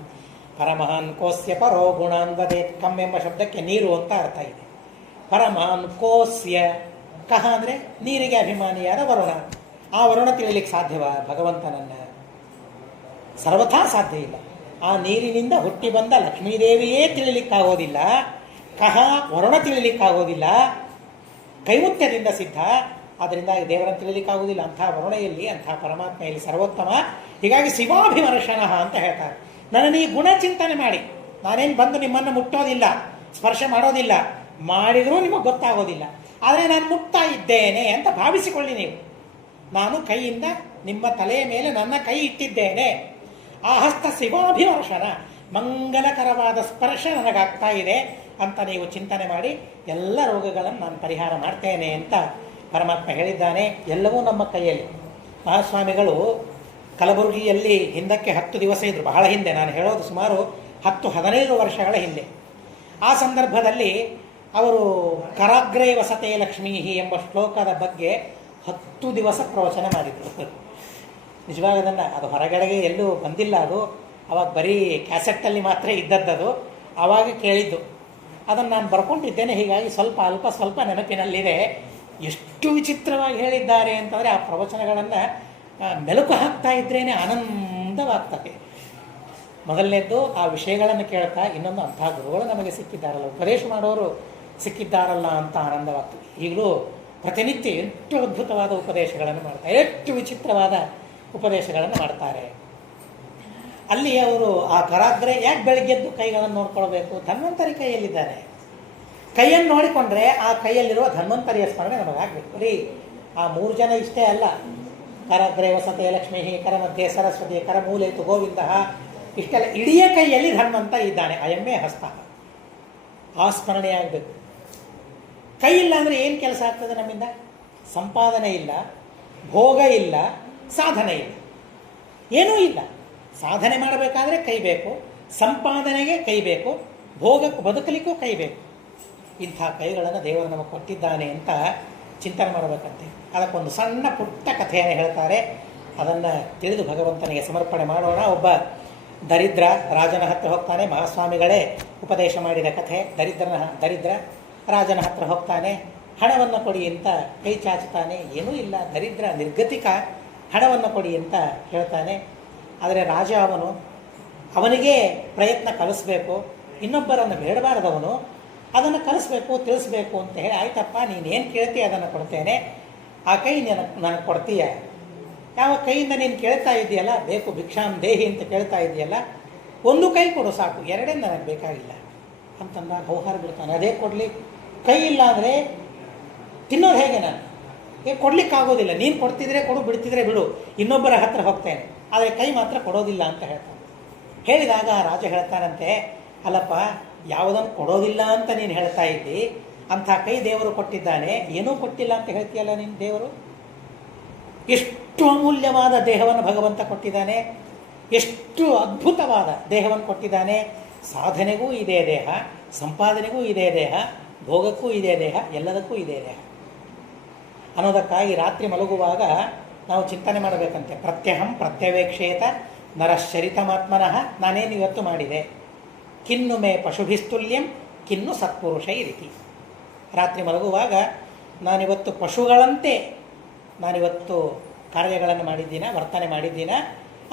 ಪರಮಹಾನ್ ಕೋಸ್ಯ ಪರೋ ಗುಣಾನ್ ವದೇತ್. ಕಮ್ ಎಂಬ ಶಬ್ದಕ್ಕೆ ನೀರು ಅಂತ ಅರ್ಥ ಇದೆ. ಪರಮಹಾನ್ ಕೋಸ್ಯ, ಕಹ ಅಂದರೆ ನೀರಿಗೆ ಅಭಿಮಾನಿಯಾದ ವರುಣ. ಆ ವರುಣ ತಿಳಿಲಿಕ್ಕೆ ಸಾಧ್ಯವ ಭಗವಂತನನ್ನ? ಸರ್ವಥಾ ಸಾಧ್ಯ ಇಲ್ಲ. ಆ ನೀರಿನಿಂದ ಹುಟ್ಟಿ ಬಂದ ಲಕ್ಷ್ಮೀದೇವಿಯೇ ತಿಳಿಲಿಕ್ಕಾಗೋದಿಲ್ಲ. ಕಹ ವರುಣ ತಿಳಿಲಿಕ್ಕಾಗೋದಿಲ್ಲ. ಕೈಮುತ್ಯದಿಂದ ಸಿದ್ಧ. ಆದ್ದರಿಂದ ದೇವರನ್ನು ತಿಳಿಲಿಕ್ಕಾಗೋದಿಲ್ಲ. ಅಂಥ ವರುಣೆಯಲ್ಲಿ, ಅಂಥ ಪರಮಾತ್ಮೆಯಲ್ಲಿ ಸರ್ವೋತ್ತಮ. ಹೀಗಾಗಿ ಶಿವಾಭಿಮರ್ಶನ ಅಂತ ಹೇಳ್ತಾರೆ. ನನ್ನನ್ನು ಈ ಗುಣ ಚಿಂತನೆ ಮಾಡಿ. ನಾನೇನು ಬಂದು ನಿಮ್ಮನ್ನು ಮುಟ್ಟೋದಿಲ್ಲ, ಸ್ಪರ್ಶ ಮಾಡೋದಿಲ್ಲ, ಮಾಡಿದರೂ ನಿಮಗೆ ಗೊತ್ತಾಗೋದಿಲ್ಲ. ಆದರೆ ನಾನು ಮುಟ್ತಾ ಇದ್ದೇನೆ ಅಂತ ಭಾವಿಸಿಕೊಳ್ಳಿ ನೀವು. ನಾನು ಕೈಯಿಂದ ನಿಮ್ಮ ತಲೆಯ ಮೇಲೆ ನನ್ನ ಕೈ ಇಟ್ಟಿದ್ದೇನೆ. ಆ ಹಸ್ತ ಶಿವಾಭಿಮರ್ಶನ, ಮಂಗಲಕರವಾದ ಸ್ಪರ್ಶ ನನಗಾಗ್ತಾ ಇದೆ ಅಂತ ನೀವು ಚಿಂತನೆ ಮಾಡಿ ಎಲ್ಲ ರೋಗಗಳನ್ನು ನಾನು ಪರಿಹಾರ ಮಾಡ್ತೇನೆ ಅಂತ ಪರಮಾತ್ಮ ಹೇಳಿದ್ದಾನೆ. ಎಲ್ಲವೂ ನಮ್ಮ ಕೈಯಲ್ಲಿ. ಮಹಾಸ್ವಾಮಿಗಳು ಕಲಬುರಗಿಯಲ್ಲಿ ಹಿಂದಕ್ಕೆ 10 ದಿವಸ ಇದ್ದರು. ಬಹಳ ಹಿಂದೆ, ನಾನು ಹೇಳೋದು ಸುಮಾರು 10-15 ವರ್ಷಗಳ ಹಿಂದೆ. ಆ ಸಂದರ್ಭದಲ್ಲಿ ಅವರು ಕರಾಗ್ರೇ ವಸತೆ ಲಕ್ಷ್ಮೀ ಎಂಬ ಶ್ಲೋಕದ ಬಗ್ಗೆ 10 ದಿವಸ ಪ್ರವಚನ ಮಾಡಿದರು. ನಿಜವಾಗ ಅದನ್ನು, ಅದು ಹೊರಗಡೆಗೆ ಎಲ್ಲೂ ಬಂದಿಲ್ಲ. ಅದು ಅವಾಗ ಬರೀ ಕ್ಯಾಸೆಟ್ಟಲ್ಲಿ ಮಾತ್ರ ಇದ್ದದ್ದು. ಆವಾಗ ಕೇಳಿದ್ದು ಅದನ್ನು ನಾನು ಬರ್ಕೊಂಡಿದ್ದೇನೆ. ಹೀಗಾಗಿ ಅಲ್ಪ ಸ್ವಲ್ಪ ನೆನಪಿನಲ್ಲಿದೆ. ಎಷ್ಟು ವಿಚಿತ್ರವಾಗಿ ಹೇಳಿದ್ದಾರೆ ಅಂತಂದರೆ ಆ ಪ್ರವಚನಗಳನ್ನು ಮೆಲುಕು ಹಾಕ್ತಾ ಇದ್ರೇನೆ ಆನಂದವಾಗ್ತದೆ. ಮೊದಲನೇದ್ದು ಆ ವಿಷಯಗಳನ್ನು ಕೇಳ್ತಾ, ಇನ್ನೊಂದು ಅಂಥ ಗುರುಗಳು ನಮಗೆ ಸಿಕ್ಕಿದ್ದಾರಲ್ಲ, ಉಪದೇಶ ಮಾಡೋರು ಸಿಕ್ಕಿದ್ದಾರಲ್ಲ ಅಂತ ಆನಂದವಾಗ್ತದೆ. ಈಗಲೂ ಪ್ರತಿನಿತ್ಯ ಎಷ್ಟು ಅದ್ಭುತವಾದ ಉಪದೇಶಗಳನ್ನು ಮಾಡ್ತಾರೆ, ಎಷ್ಟು ವಿಚಿತ್ರವಾದ ಉಪದೇಶಗಳನ್ನು ಮಾಡ್ತಾರೆ. ಅಲ್ಲಿ ಅವರು ಆ ಕರಾಗ್ರೆ ಯಾಕೆ ಬೆಳಗ್ಗೆದ್ದು ಕೈಗಳನ್ನು ನೋಡ್ಕೊಳ್ಬೇಕು? ಧನ್ವಂತರಿ ಕೈಯಲ್ಲಿದ್ದಾನೆ. ಕೈಯನ್ನು ನೋಡಿಕೊಂಡ್ರೆ ಆ ಕೈಯಲ್ಲಿರುವ ಧನ್ವಂತರಿಯ ಸ್ಮರಣೆ ನಮಗಾಗಬೇಕು. ಬರೀ ಆ 3 ಜನ ಇಷ್ಟೇ ಅಲ್ಲ. ಕರಾಗ್ರೆ ವಸತೆ ಲಕ್ಷ್ಮೀ, ಕರ ಮಧ್ಯೆ ಸರಸ್ವತಿ, ಕರ ಮೂಲೇತು ಗೋವಿಂದ, ಇಷ್ಟೆಲ್ಲ ಇಡೀ ಕೈಯಲ್ಲಿ ಧನ್ವಂತ ಇದ್ದಾನೆ. ಅಯಮ್ಮೆ ಹಸ್ತ. ಆ ಸ್ಮರಣೆ ಆಗಬೇಕು. ಕೈ ಇಲ್ಲ ಅಂದರೆ ಏನು ಕೆಲಸ ಆಗ್ತದೆ ನಮ್ಮಿಂದ? ಸಂಪಾದನೆ ಇಲ್ಲ, ಭೋಗ ಇಲ್ಲ, ಸಾಧನೆ ಇಲ್ಲ, ಏನೂ ಇಲ್ಲ. ಸಾಧನೆ ಮಾಡಬೇಕಾದ್ರೆ ಕೈ ಬೇಕು, ಸಂಪಾದನೆಗೆ ಕೈ ಬೇಕು, ಭೋಗಕ್ಕೆ ಬದುಕಲಿಕ್ಕೂ ಕೈ ಬೇಕು. ಇಂಥ ಕೈಗಳನ್ನು ದೇವರು ನಮಗೆ ಕೊಟ್ಟಿದ್ದಾನೆ ಅಂತ ಚಿಂತನೆ ಮಾಡಬೇಕಂತೆ. ಅದಕ್ಕೊಂದು ಸಣ್ಣ ಪುಟ್ಟ ಕಥೆಯನ್ನು ಹೇಳ್ತಾರೆ. ಅದನ್ನು ತಿಳಿದು ಭಗವಂತನಿಗೆ ಸಮರ್ಪಣೆ ಮಾಡೋಣ. ಒಬ್ಬ ದರಿದ್ರ ರಾಜನ ಹತ್ರ ಹೋಗ್ತಾನೆ. ಮಹಾಸ್ವಾಮಿಗಳೇ ಉಪದೇಶ ಮಾಡಿದ ಕಥೆ. ದರಿದ್ರ ರಾಜನ ಹತ್ರ ಹೋಗ್ತಾನೆ. ಹಣವನ್ನು ಕೊಡಿ ಅಂತ ಕೈ ಚಾಚುತ್ತಾನೆ. ಏನೂ ಇಲ್ಲ, ದರಿದ್ರ ನಿರ್ಗತಿಕ, ಹಣವನ್ನು ಕೊಡಿ ಅಂತ ಹೇಳ್ತಾನೆ. ಆದರೆ ರಾಜ ಅವನಿಗೆ ಪ್ರಯತ್ನ ಕಲಿಸ್ಬೇಕು, ಇನ್ನೊಬ್ಬರನ್ನು ಬೇಡಬಾರದವನು, ಅದನ್ನು ಕಲಿಸ್ಬೇಕು, ತಿಳಿಸ್ಬೇಕು ಅಂತ ಹೇಳಿ, ಆಯ್ತಪ್ಪ ನೀನೇನು ಕೇಳ್ತೀಯ ಅದನ್ನು ಕೊಡ್ತೇನೆ, ಆ ಕೈ ನನಗೆ ಕೊಡ್ತೀಯ. ಯಾವ ಕೈಯಿಂದ ನೀನು ಕೇಳ್ತಾ ಇದೆಯಲ್ಲ, ಬೇಕು ಭಿಕ್ಷಾಂ ದೇಹಿ ಅಂತ ಕೇಳ್ತಾ ಇದೆಯಲ್ಲ, ಒಂದು ಕೈ ಕೊಡು ಸಾಕು, ಎರಡೇ ನನಗೆ ಬೇಕಾಗಿಲ್ಲ ಅಂತಂದ. ಗೌಹಾರ ಬಿಡ್ತಾನೆ. ಅದೇ ಕೊಡಲಿ, ಕೈ ಇಲ್ಲ ಅಂದರೆ ತಿನ್ನೋದು ಹೇಗೆ? ನಾನು ಕೊಡಲಿಕ್ಕಾಗೋದಿಲ್ಲ. ನೀನು ಕೊಡ್ತಿದ್ರೆ ಕೊಡು, ಬಿಡ್ತಿದ್ರೆ ಬಿಡು, ಇನ್ನೊಬ್ಬರ ಹತ್ರ ಹೋಗ್ತೇನೆ, ಆದರೆ ಕೈ ಮಾತ್ರ ಕೊಡೋದಿಲ್ಲ ಅಂತ ಹೇಳ್ತಾನೆ. ಹೇಳಿದಾಗ ರಾಜ ಹೇಳ್ತಾನಂತೆ, ಅಲ್ಲಪ್ಪ ಯಾವುದನ್ನು ಕೊಡೋದಿಲ್ಲ ಅಂತ ನೀನು ಹೇಳ್ತಾ ಇದ್ದಿ, ಅಂಥ ಕೈ ದೇವರು ಕೊಟ್ಟಿದ್ದಾನೆ, ಏನೂ ಕೊಟ್ಟಿಲ್ಲ ಅಂತ ಹೇಳ್ತೀಯಲ್ಲ ನೀನು. ದೇವರು ಎಷ್ಟು ಅಮೂಲ್ಯವಾದ ದೇಹವನ್ನು ಭಗವಂತ ಕೊಟ್ಟಿದ್ದಾನೆ, ಎಷ್ಟು ಅದ್ಭುತವಾದ ದೇಹವನ್ನು ಕೊಟ್ಟಿದ್ದಾನೆ. ಸಾಧನೆಗೂ ಇದೇ ದೇಹ, ಸಂಪಾದನೆಗೂ ಇದೇ ದೇಹ, ಭೋಗಕ್ಕೂ ಇದೇ ದೇಹ, ಎಲ್ಲದಕ್ಕೂ ಇದೇ ದೇಹ ಅನ್ನೋದಕ್ಕಾಗಿ ರಾತ್ರಿ ಮಲಗುವಾಗ ನಾವು ಚಿಂತನೆ ಮಾಡಬೇಕಂತೆ. ಪ್ರತ್ಯಹಂ ಪ್ರತ್ಯವೇಕ್ಷೇತ ನರಶ್ಚರಿತಮಾತ್ಮನಃ. ನಾನೇನು ಇವತ್ತು ಮಾಡಿದೆ? ಕಿನ್ನು ಮೇ ಪಶುಭಿಸ್ತುಲ್ಯಂ ಕಿನ್ನು ಸತ್ಪುರುಷ ರೀತಿ. ರಾತ್ರಿ ಮಲಗುವಾಗ ನಾನಿವತ್ತು ಪಶುಗಳಂತೆ ನಾನಿವತ್ತು ಕಾರ್ಯಗಳನ್ನು ಮಾಡಿದ್ದೀನ, ವರ್ತನೆ ಮಾಡಿದ್ದೀನ,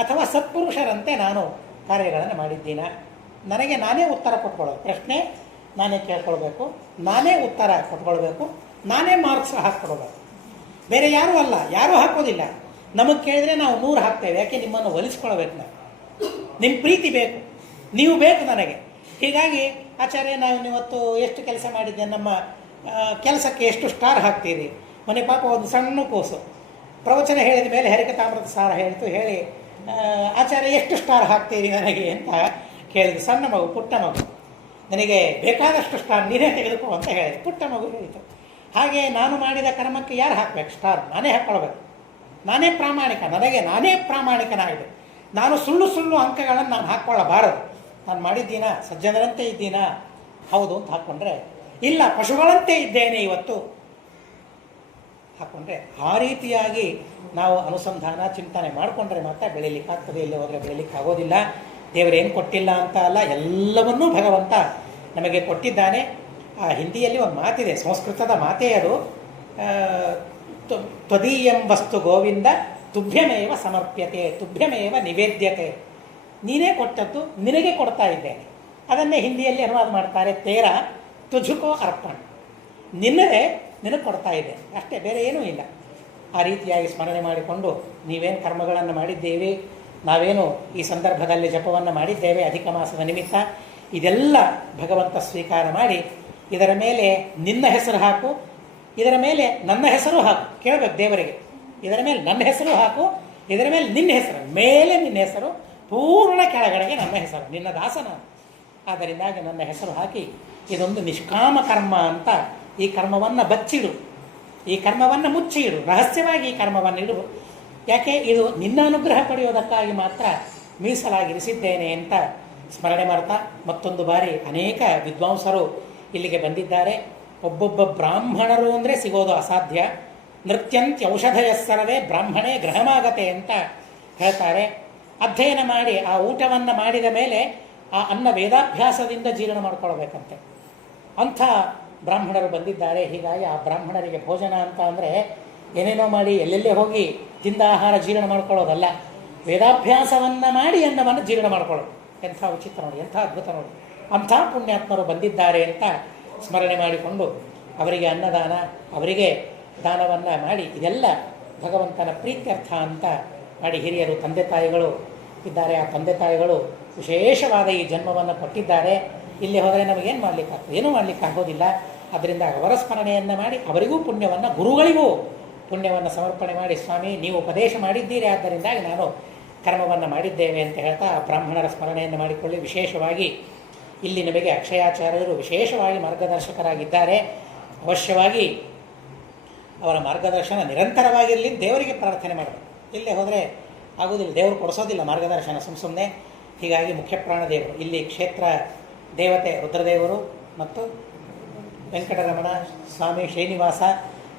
ಅಥವಾ ಸತ್ಪುರುಷರಂತೆ ನಾನು ಕಾರ್ಯಗಳನ್ನು ಮಾಡಿದ್ದೀನ? ನನಗೆ ನಾನೇ ಉತ್ತರ ಕೊಟ್ಕೊಳ್ಳೋದು. ಪ್ರಶ್ನೆ ನಾನೇ ಕೇಳ್ಕೊಳ್ಬೇಕು, ನಾನೇ ಉತ್ತರ ಕೊಟ್ಕೊಳ್ಬೇಕು, ನಾನೇ ಮಾರ್ಕ್ಸ್ ಹಾಕ್ಕೊಡ್ಬೇಕು. ಬೇರೆ ಯಾರೂ ಅಲ್ಲ, ಯಾರೂ ಹಾಕೋದಿಲ್ಲ. ನಮಗೆ ಕೇಳಿದ್ರೆ ನಾವು 100 ಹಾಕ್ತೇವೆ. ಯಾಕೆ? ನಿಮ್ಮನ್ನು ಒಲಿಸ್ಕೊಳ್ಬೇಕು, ನಾನು ನಿಮ್ಮ ಪ್ರೀತಿ ಬೇಕು, ನೀವು ಬೇಕು ನನಗೆ. ಹೀಗಾಗಿ ಆಚಾರ್ಯ ನಾವು ಇವತ್ತು ಎಷ್ಟು ಕೆಲಸ ಮಾಡಿದ್ದೆ, ನಮ್ಮ ಕೆಲಸಕ್ಕೆ ಎಷ್ಟು ಸ್ಟಾರ್ ಹಾಕ್ತೀರಿ? ಮನೆ ಪಾಪ ಒಂದು ಸಣ್ಣ ಕೂಸು ಪ್ರವಚನ ಹೇಳಿದ ಮೇಲೆ ಹರಿಕಥಾಮೃತ ಸಾರ ಹೇಳಿತು, ಹೇಳಿ ಆಚಾರ್ಯ ಎಷ್ಟು ಸ್ಟಾರ್ ಹಾಕ್ತೀರಿ ನನಗೆ ಅಂತ ಕೇಳಿದ್ರು. ಸಣ್ಣ ಮಗು, ಪುಟ್ಟ ಮಗು, ನನಗೆ ಬೇಕಾದಷ್ಟು ಸ್ಟಾರ್ ನೀನೇ ತೆಗೆದುಕೋ ಅಂತ ಹೇಳಿದೆ. ಪುಟ್ಟ ಮಗು ಹೇಳಿತು. ಹಾಗೆ ನಾನು ಮಾಡಿದ ಕರ್ಮಕ್ಕೆ ಯಾರು ಹಾಕಬೇಕು ಸ್ಟಾರ್? ನಾನೇ ಹಾಕ್ಕೊಳ್ಬೇಕು. ನಾನೇ ಪ್ರಾಮಾಣಿಕ, ನನಗೆ ನಾನೇ ಪ್ರಾಮಾಣಿಕನಾಗಿದೆ. ನಾನು ಸುಳ್ಳು ಸುಳ್ಳು ಅಂಕಗಳನ್ನು ನಾನು ಹಾಕ್ಕೊಳ್ಳಬಾರದು. ನಾನು ಮಾಡಿದ್ದೀನಾ, ಸಜ್ಜನರಂತೆ ಇದ್ದೀನಾ? ಹೌದು ಅಂತ ಹಾಕ್ಕೊಂಡ್ರೆ, ಇಲ್ಲ ಪಶುಗಳಂತೆ ಇದ್ದೇನೆ ಇವತ್ತು ಹಾಕ್ಕೊಂಡ್ರೆ, ಆ ರೀತಿಯಾಗಿ ನಾವು ಅನುಸಂಧಾನ ಚಿಂತನೆ ಮಾಡಿಕೊಂಡ್ರೆ ಮಾತ್ರ ಬೆಳೀಲಿಕ್ಕಾಗ್ತದೆ. ಇಲ್ಲಿ ಹೋದರೆ ಬೆಳೀಲಿಕ್ಕೆ ಆಗೋದಿಲ್ಲ. ದೇವರೇನು ಕೊಟ್ಟಿಲ್ಲ ಅಂತ ಅಲ್ಲ, ಎಲ್ಲವನ್ನೂ ಭಗವಂತ ನಮಗೆ ಕೊಟ್ಟಿದ್ದಾನೆ. ಆ ಹಿಂದಿಯಲ್ಲಿ ಒಂದು ಮಾತಿದೆ, ಸಂಸ್ಕೃತದ ಮಾತೇ ಅದು. ತ್ವದೀಯಂ ವಸ್ತು ಗೋವಿಂದ ತುಭ್ಯಮೇವ ಸಮರ್ಪ್ಯತೆ ತುಭ್ಯಮೇವ ನಿವೇದ್ಯತೆ. ನೀನೇ ಕೊಟ್ಟದ್ದು ನಿನಗೆ ಕೊಡ್ತಾ ಇದ್ದೇನೆ. ಅದನ್ನೇ ಹಿಂದಿಯಲ್ಲಿ ಅನುವಾದ ಮಾಡ್ತಾರೆ, ತೇರ ತುಜುಕೋ ಅರ್ಪಣ. ನಿನ್ನದೇ ನಿನಗೆ ಕೊಡ್ತಾ ಇದೆ ಅಷ್ಟೇ, ಬೇರೆ ಏನೂ ಇಲ್ಲ. ಆ ರೀತಿಯಾಗಿ ಸ್ಮರಣೆ ಮಾಡಿಕೊಂಡು ನೀವೇನು ಕರ್ಮಗಳನ್ನು ಮಾಡಿದ್ದೇವೆ, ನಾವೇನು ಈ ಸಂದರ್ಭದಲ್ಲಿ ಜಪವನ್ನು ಮಾಡಿದ್ದೇವೆ ಅಧಿಕ ಮಾಸದ ನಿಮಿತ್ತ, ಇದೆಲ್ಲ ಭಗವಂತ ಸ್ವೀಕಾರ ಮಾಡಿ ಇದರ ಮೇಲೆ ನಿನ್ನ ಹೆಸರು ಹಾಕು, ಇದರ ಮೇಲೆ ನನ್ನ ಹೆಸರು ಹಾಕು. ಕೇಳಬೇಕು ದೇವರಿಗೆ, ಇದರ ಮೇಲೆ ನನ್ನ ಹೆಸರು ಹಾಕು, ಇದರ ಮೇಲೆ ನಿನ್ನ ಹೆಸರು, ಮೇಲೆ ನಿನ್ನ ಹೆಸರು, ಪೂರ್ಣ ಕೆಳಗಡೆಗೆ ನನ್ನ ಹೆಸರು, ನಿನ್ನ ದಾಸನ. ಆದ್ದರಿಂದಾಗಿ ನನ್ನ ಹೆಸರು ಹಾಕಿ ಇದೊಂದು ನಿಷ್ಕಾಮ ಕರ್ಮ ಅಂತ ಈ ಕರ್ಮವನ್ನು ಬಚ್ಚಿಡು, ಈ ಕರ್ಮವನ್ನು ಮುಚ್ಚಿ ಇಡು, ರಹಸ್ಯವಾಗಿ ಈ ಕರ್ಮವನ್ನು ಇಡು. ಯಾಕೆ? ಇದು ನಿನ್ನ ಅನುಗ್ರಹ ಪಡೆಯೋದಕ್ಕಾಗಿ ಮಾತ್ರ ಮೀಸಲಾಗಿರಿಸಿದ್ದೇನೆ ಅಂತ ಸ್ಮರಣೆ ಮಾಡ್ತಾ, ಮತ್ತೊಂದು ಬಾರಿ ಅನೇಕ ವಿದ್ವಾಂಸರು ಇಲ್ಲಿಗೆ ಬಂದಿದ್ದಾರೆ. ಒಬ್ಬೊಬ್ಬ ಬ್ರಾಹ್ಮಣರು ಅಂದರೆ ಸಿಗೋದು ಅಸಾಧ್ಯ. ನೃತ್ಯಂತ್ಯ ಔಷಧಯಸ್ಸರವೇ ಬ್ರಾಹ್ಮಣೇ ಗ್ರಹಮಾಗತೆ ಅಂತ ಹೇಳ್ತಾರೆ. ಅಧ್ಯಯನ ಮಾಡಿ ಆ ಊಟವನ್ನು ಮಾಡಿದ ಮೇಲೆ ಆ ಅನ್ನ ವೇದಾಭ್ಯಾಸದಿಂದ ಜೀರ್ಣ ಮಾಡ್ಕೊಳ್ಬೇಕಂತೆ. ಅಂಥ ಬ್ರಾಹ್ಮಣರು ಬಂದಿದ್ದಾರೆ. ಹೀಗಾಗಿ ಆ ಬ್ರಾಹ್ಮಣರಿಗೆ ಭೋಜನ ಅಂತ ಅಂದರೆ ಏನೇನೋ ಮಾಡಿ ಎಲ್ಲೆಲ್ಲೇ ಹೋಗಿ ತಿಂದ ಆಹಾರ ಜೀರ್ಣ ಮಾಡ್ಕೊಳ್ಳೋದಲ್ಲ, ವೇದಾಭ್ಯಾಸವನ್ನು ಮಾಡಿ ಅನ್ನವನ್ನು ಜೀರ್ಣ ಮಾಡ್ಕೊಳ್ಳೋದು. ಎಂಥ ವಿಚಿತ್ರ ನೋಡಿ, ಎಂಥ ಅದ್ಭುತ ನೋಡಿ. ಅಂಥ ಪುಣ್ಯಾತ್ಮರು ಬಂದಿದ್ದಾರೆ ಅಂತ ಸ್ಮರಣೆ ಮಾಡಿಕೊಂಡು ಅವರಿಗೆ ಅನ್ನದಾನ, ಅವರಿಗೆ ದಾನವನ್ನು ಮಾಡಿ ಇದೆಲ್ಲ ಭಗವಂತನ ಪ್ರೀತ್ಯರ್ಥ ಅಂತ ಮಾಡಿ ಹಿರಿಯರು ತಂದೆ ತಾಯಿಗಳು ಇದ್ದಾರೆ. ಆ ತಂದೆ ತಾಯಿಗಳು ವಿಶೇಷವಾದ ಈ ಜನ್ಮವನ್ನು ಕೊಟ್ಟಿದ್ದಾರೆ. ಇಲ್ಲಿ ಹೋದರೆ ನಮಗೇನು ಮಾಡಲಿಕ್ಕಾಗ್ತದೆ? ಏನೂ ಮಾಡಲಿಕ್ಕಾಗೋದಿಲ್ಲ. ಅದರಿಂದ ಅವರ ಸ್ಮರಣೆಯನ್ನು ಮಾಡಿ ಅವರಿಗೂ ಪುಣ್ಯವನ್ನು, ಗುರುಗಳಿಗೂ ಪುಣ್ಯವನ್ನು ಸಮರ್ಪಣೆ ಮಾಡಿ, ಸ್ವಾಮಿ ನೀವು ಉಪದೇಶ ಮಾಡಿದ್ದೀರಿ, ಆದ್ದರಿಂದಾಗಿ ನಾನು ಕರ್ಮವನ್ನು ಮಾಡಿದ್ದೇವೆ ಅಂತ ಹೇಳ್ತಾ ಬ್ರಾಹ್ಮಣರ ಸ್ಮರಣೆಯನ್ನು ಮಾಡಿಕೊಳ್ಳಿ. ವಿಶೇಷವಾಗಿ ಇಲ್ಲಿ ನಮಗೆ ಅಕ್ಷಯಾಚಾರ್ಯರು ವಿಶೇಷವಾಗಿ ಮಾರ್ಗದರ್ಶಕರಾಗಿದ್ದಾರೆ. ಅವಶ್ಯವಾಗಿ ಅವರ ಮಾರ್ಗದರ್ಶನ ನಿರಂತರವಾಗಿರಲಿ. ದೇವರಿಗೆ ಪ್ರಾರ್ಥನೆ ಮಾಡಬೇಕು. ಇಲ್ಲೇ ಹೋದರೆ ಆಗುವುದಿಲ್ಲ, ದೇವರು ಕೊಡಿಸೋದಿಲ್ಲ ಮಾರ್ಗದರ್ಶನ ಸುಮ್ಮನೆ. ಹೀಗಾಗಿ ಮುಖ್ಯಪ್ರಾಣ ದೇವರು, ಇಲ್ಲಿ ಕ್ಷೇತ್ರ ದೇವತೆ ರುದ್ರದೇವರು ಮತ್ತು ವೆಂಕಟರಮಣ ಸ್ವಾಮಿ ಶ್ರೀನಿವಾಸ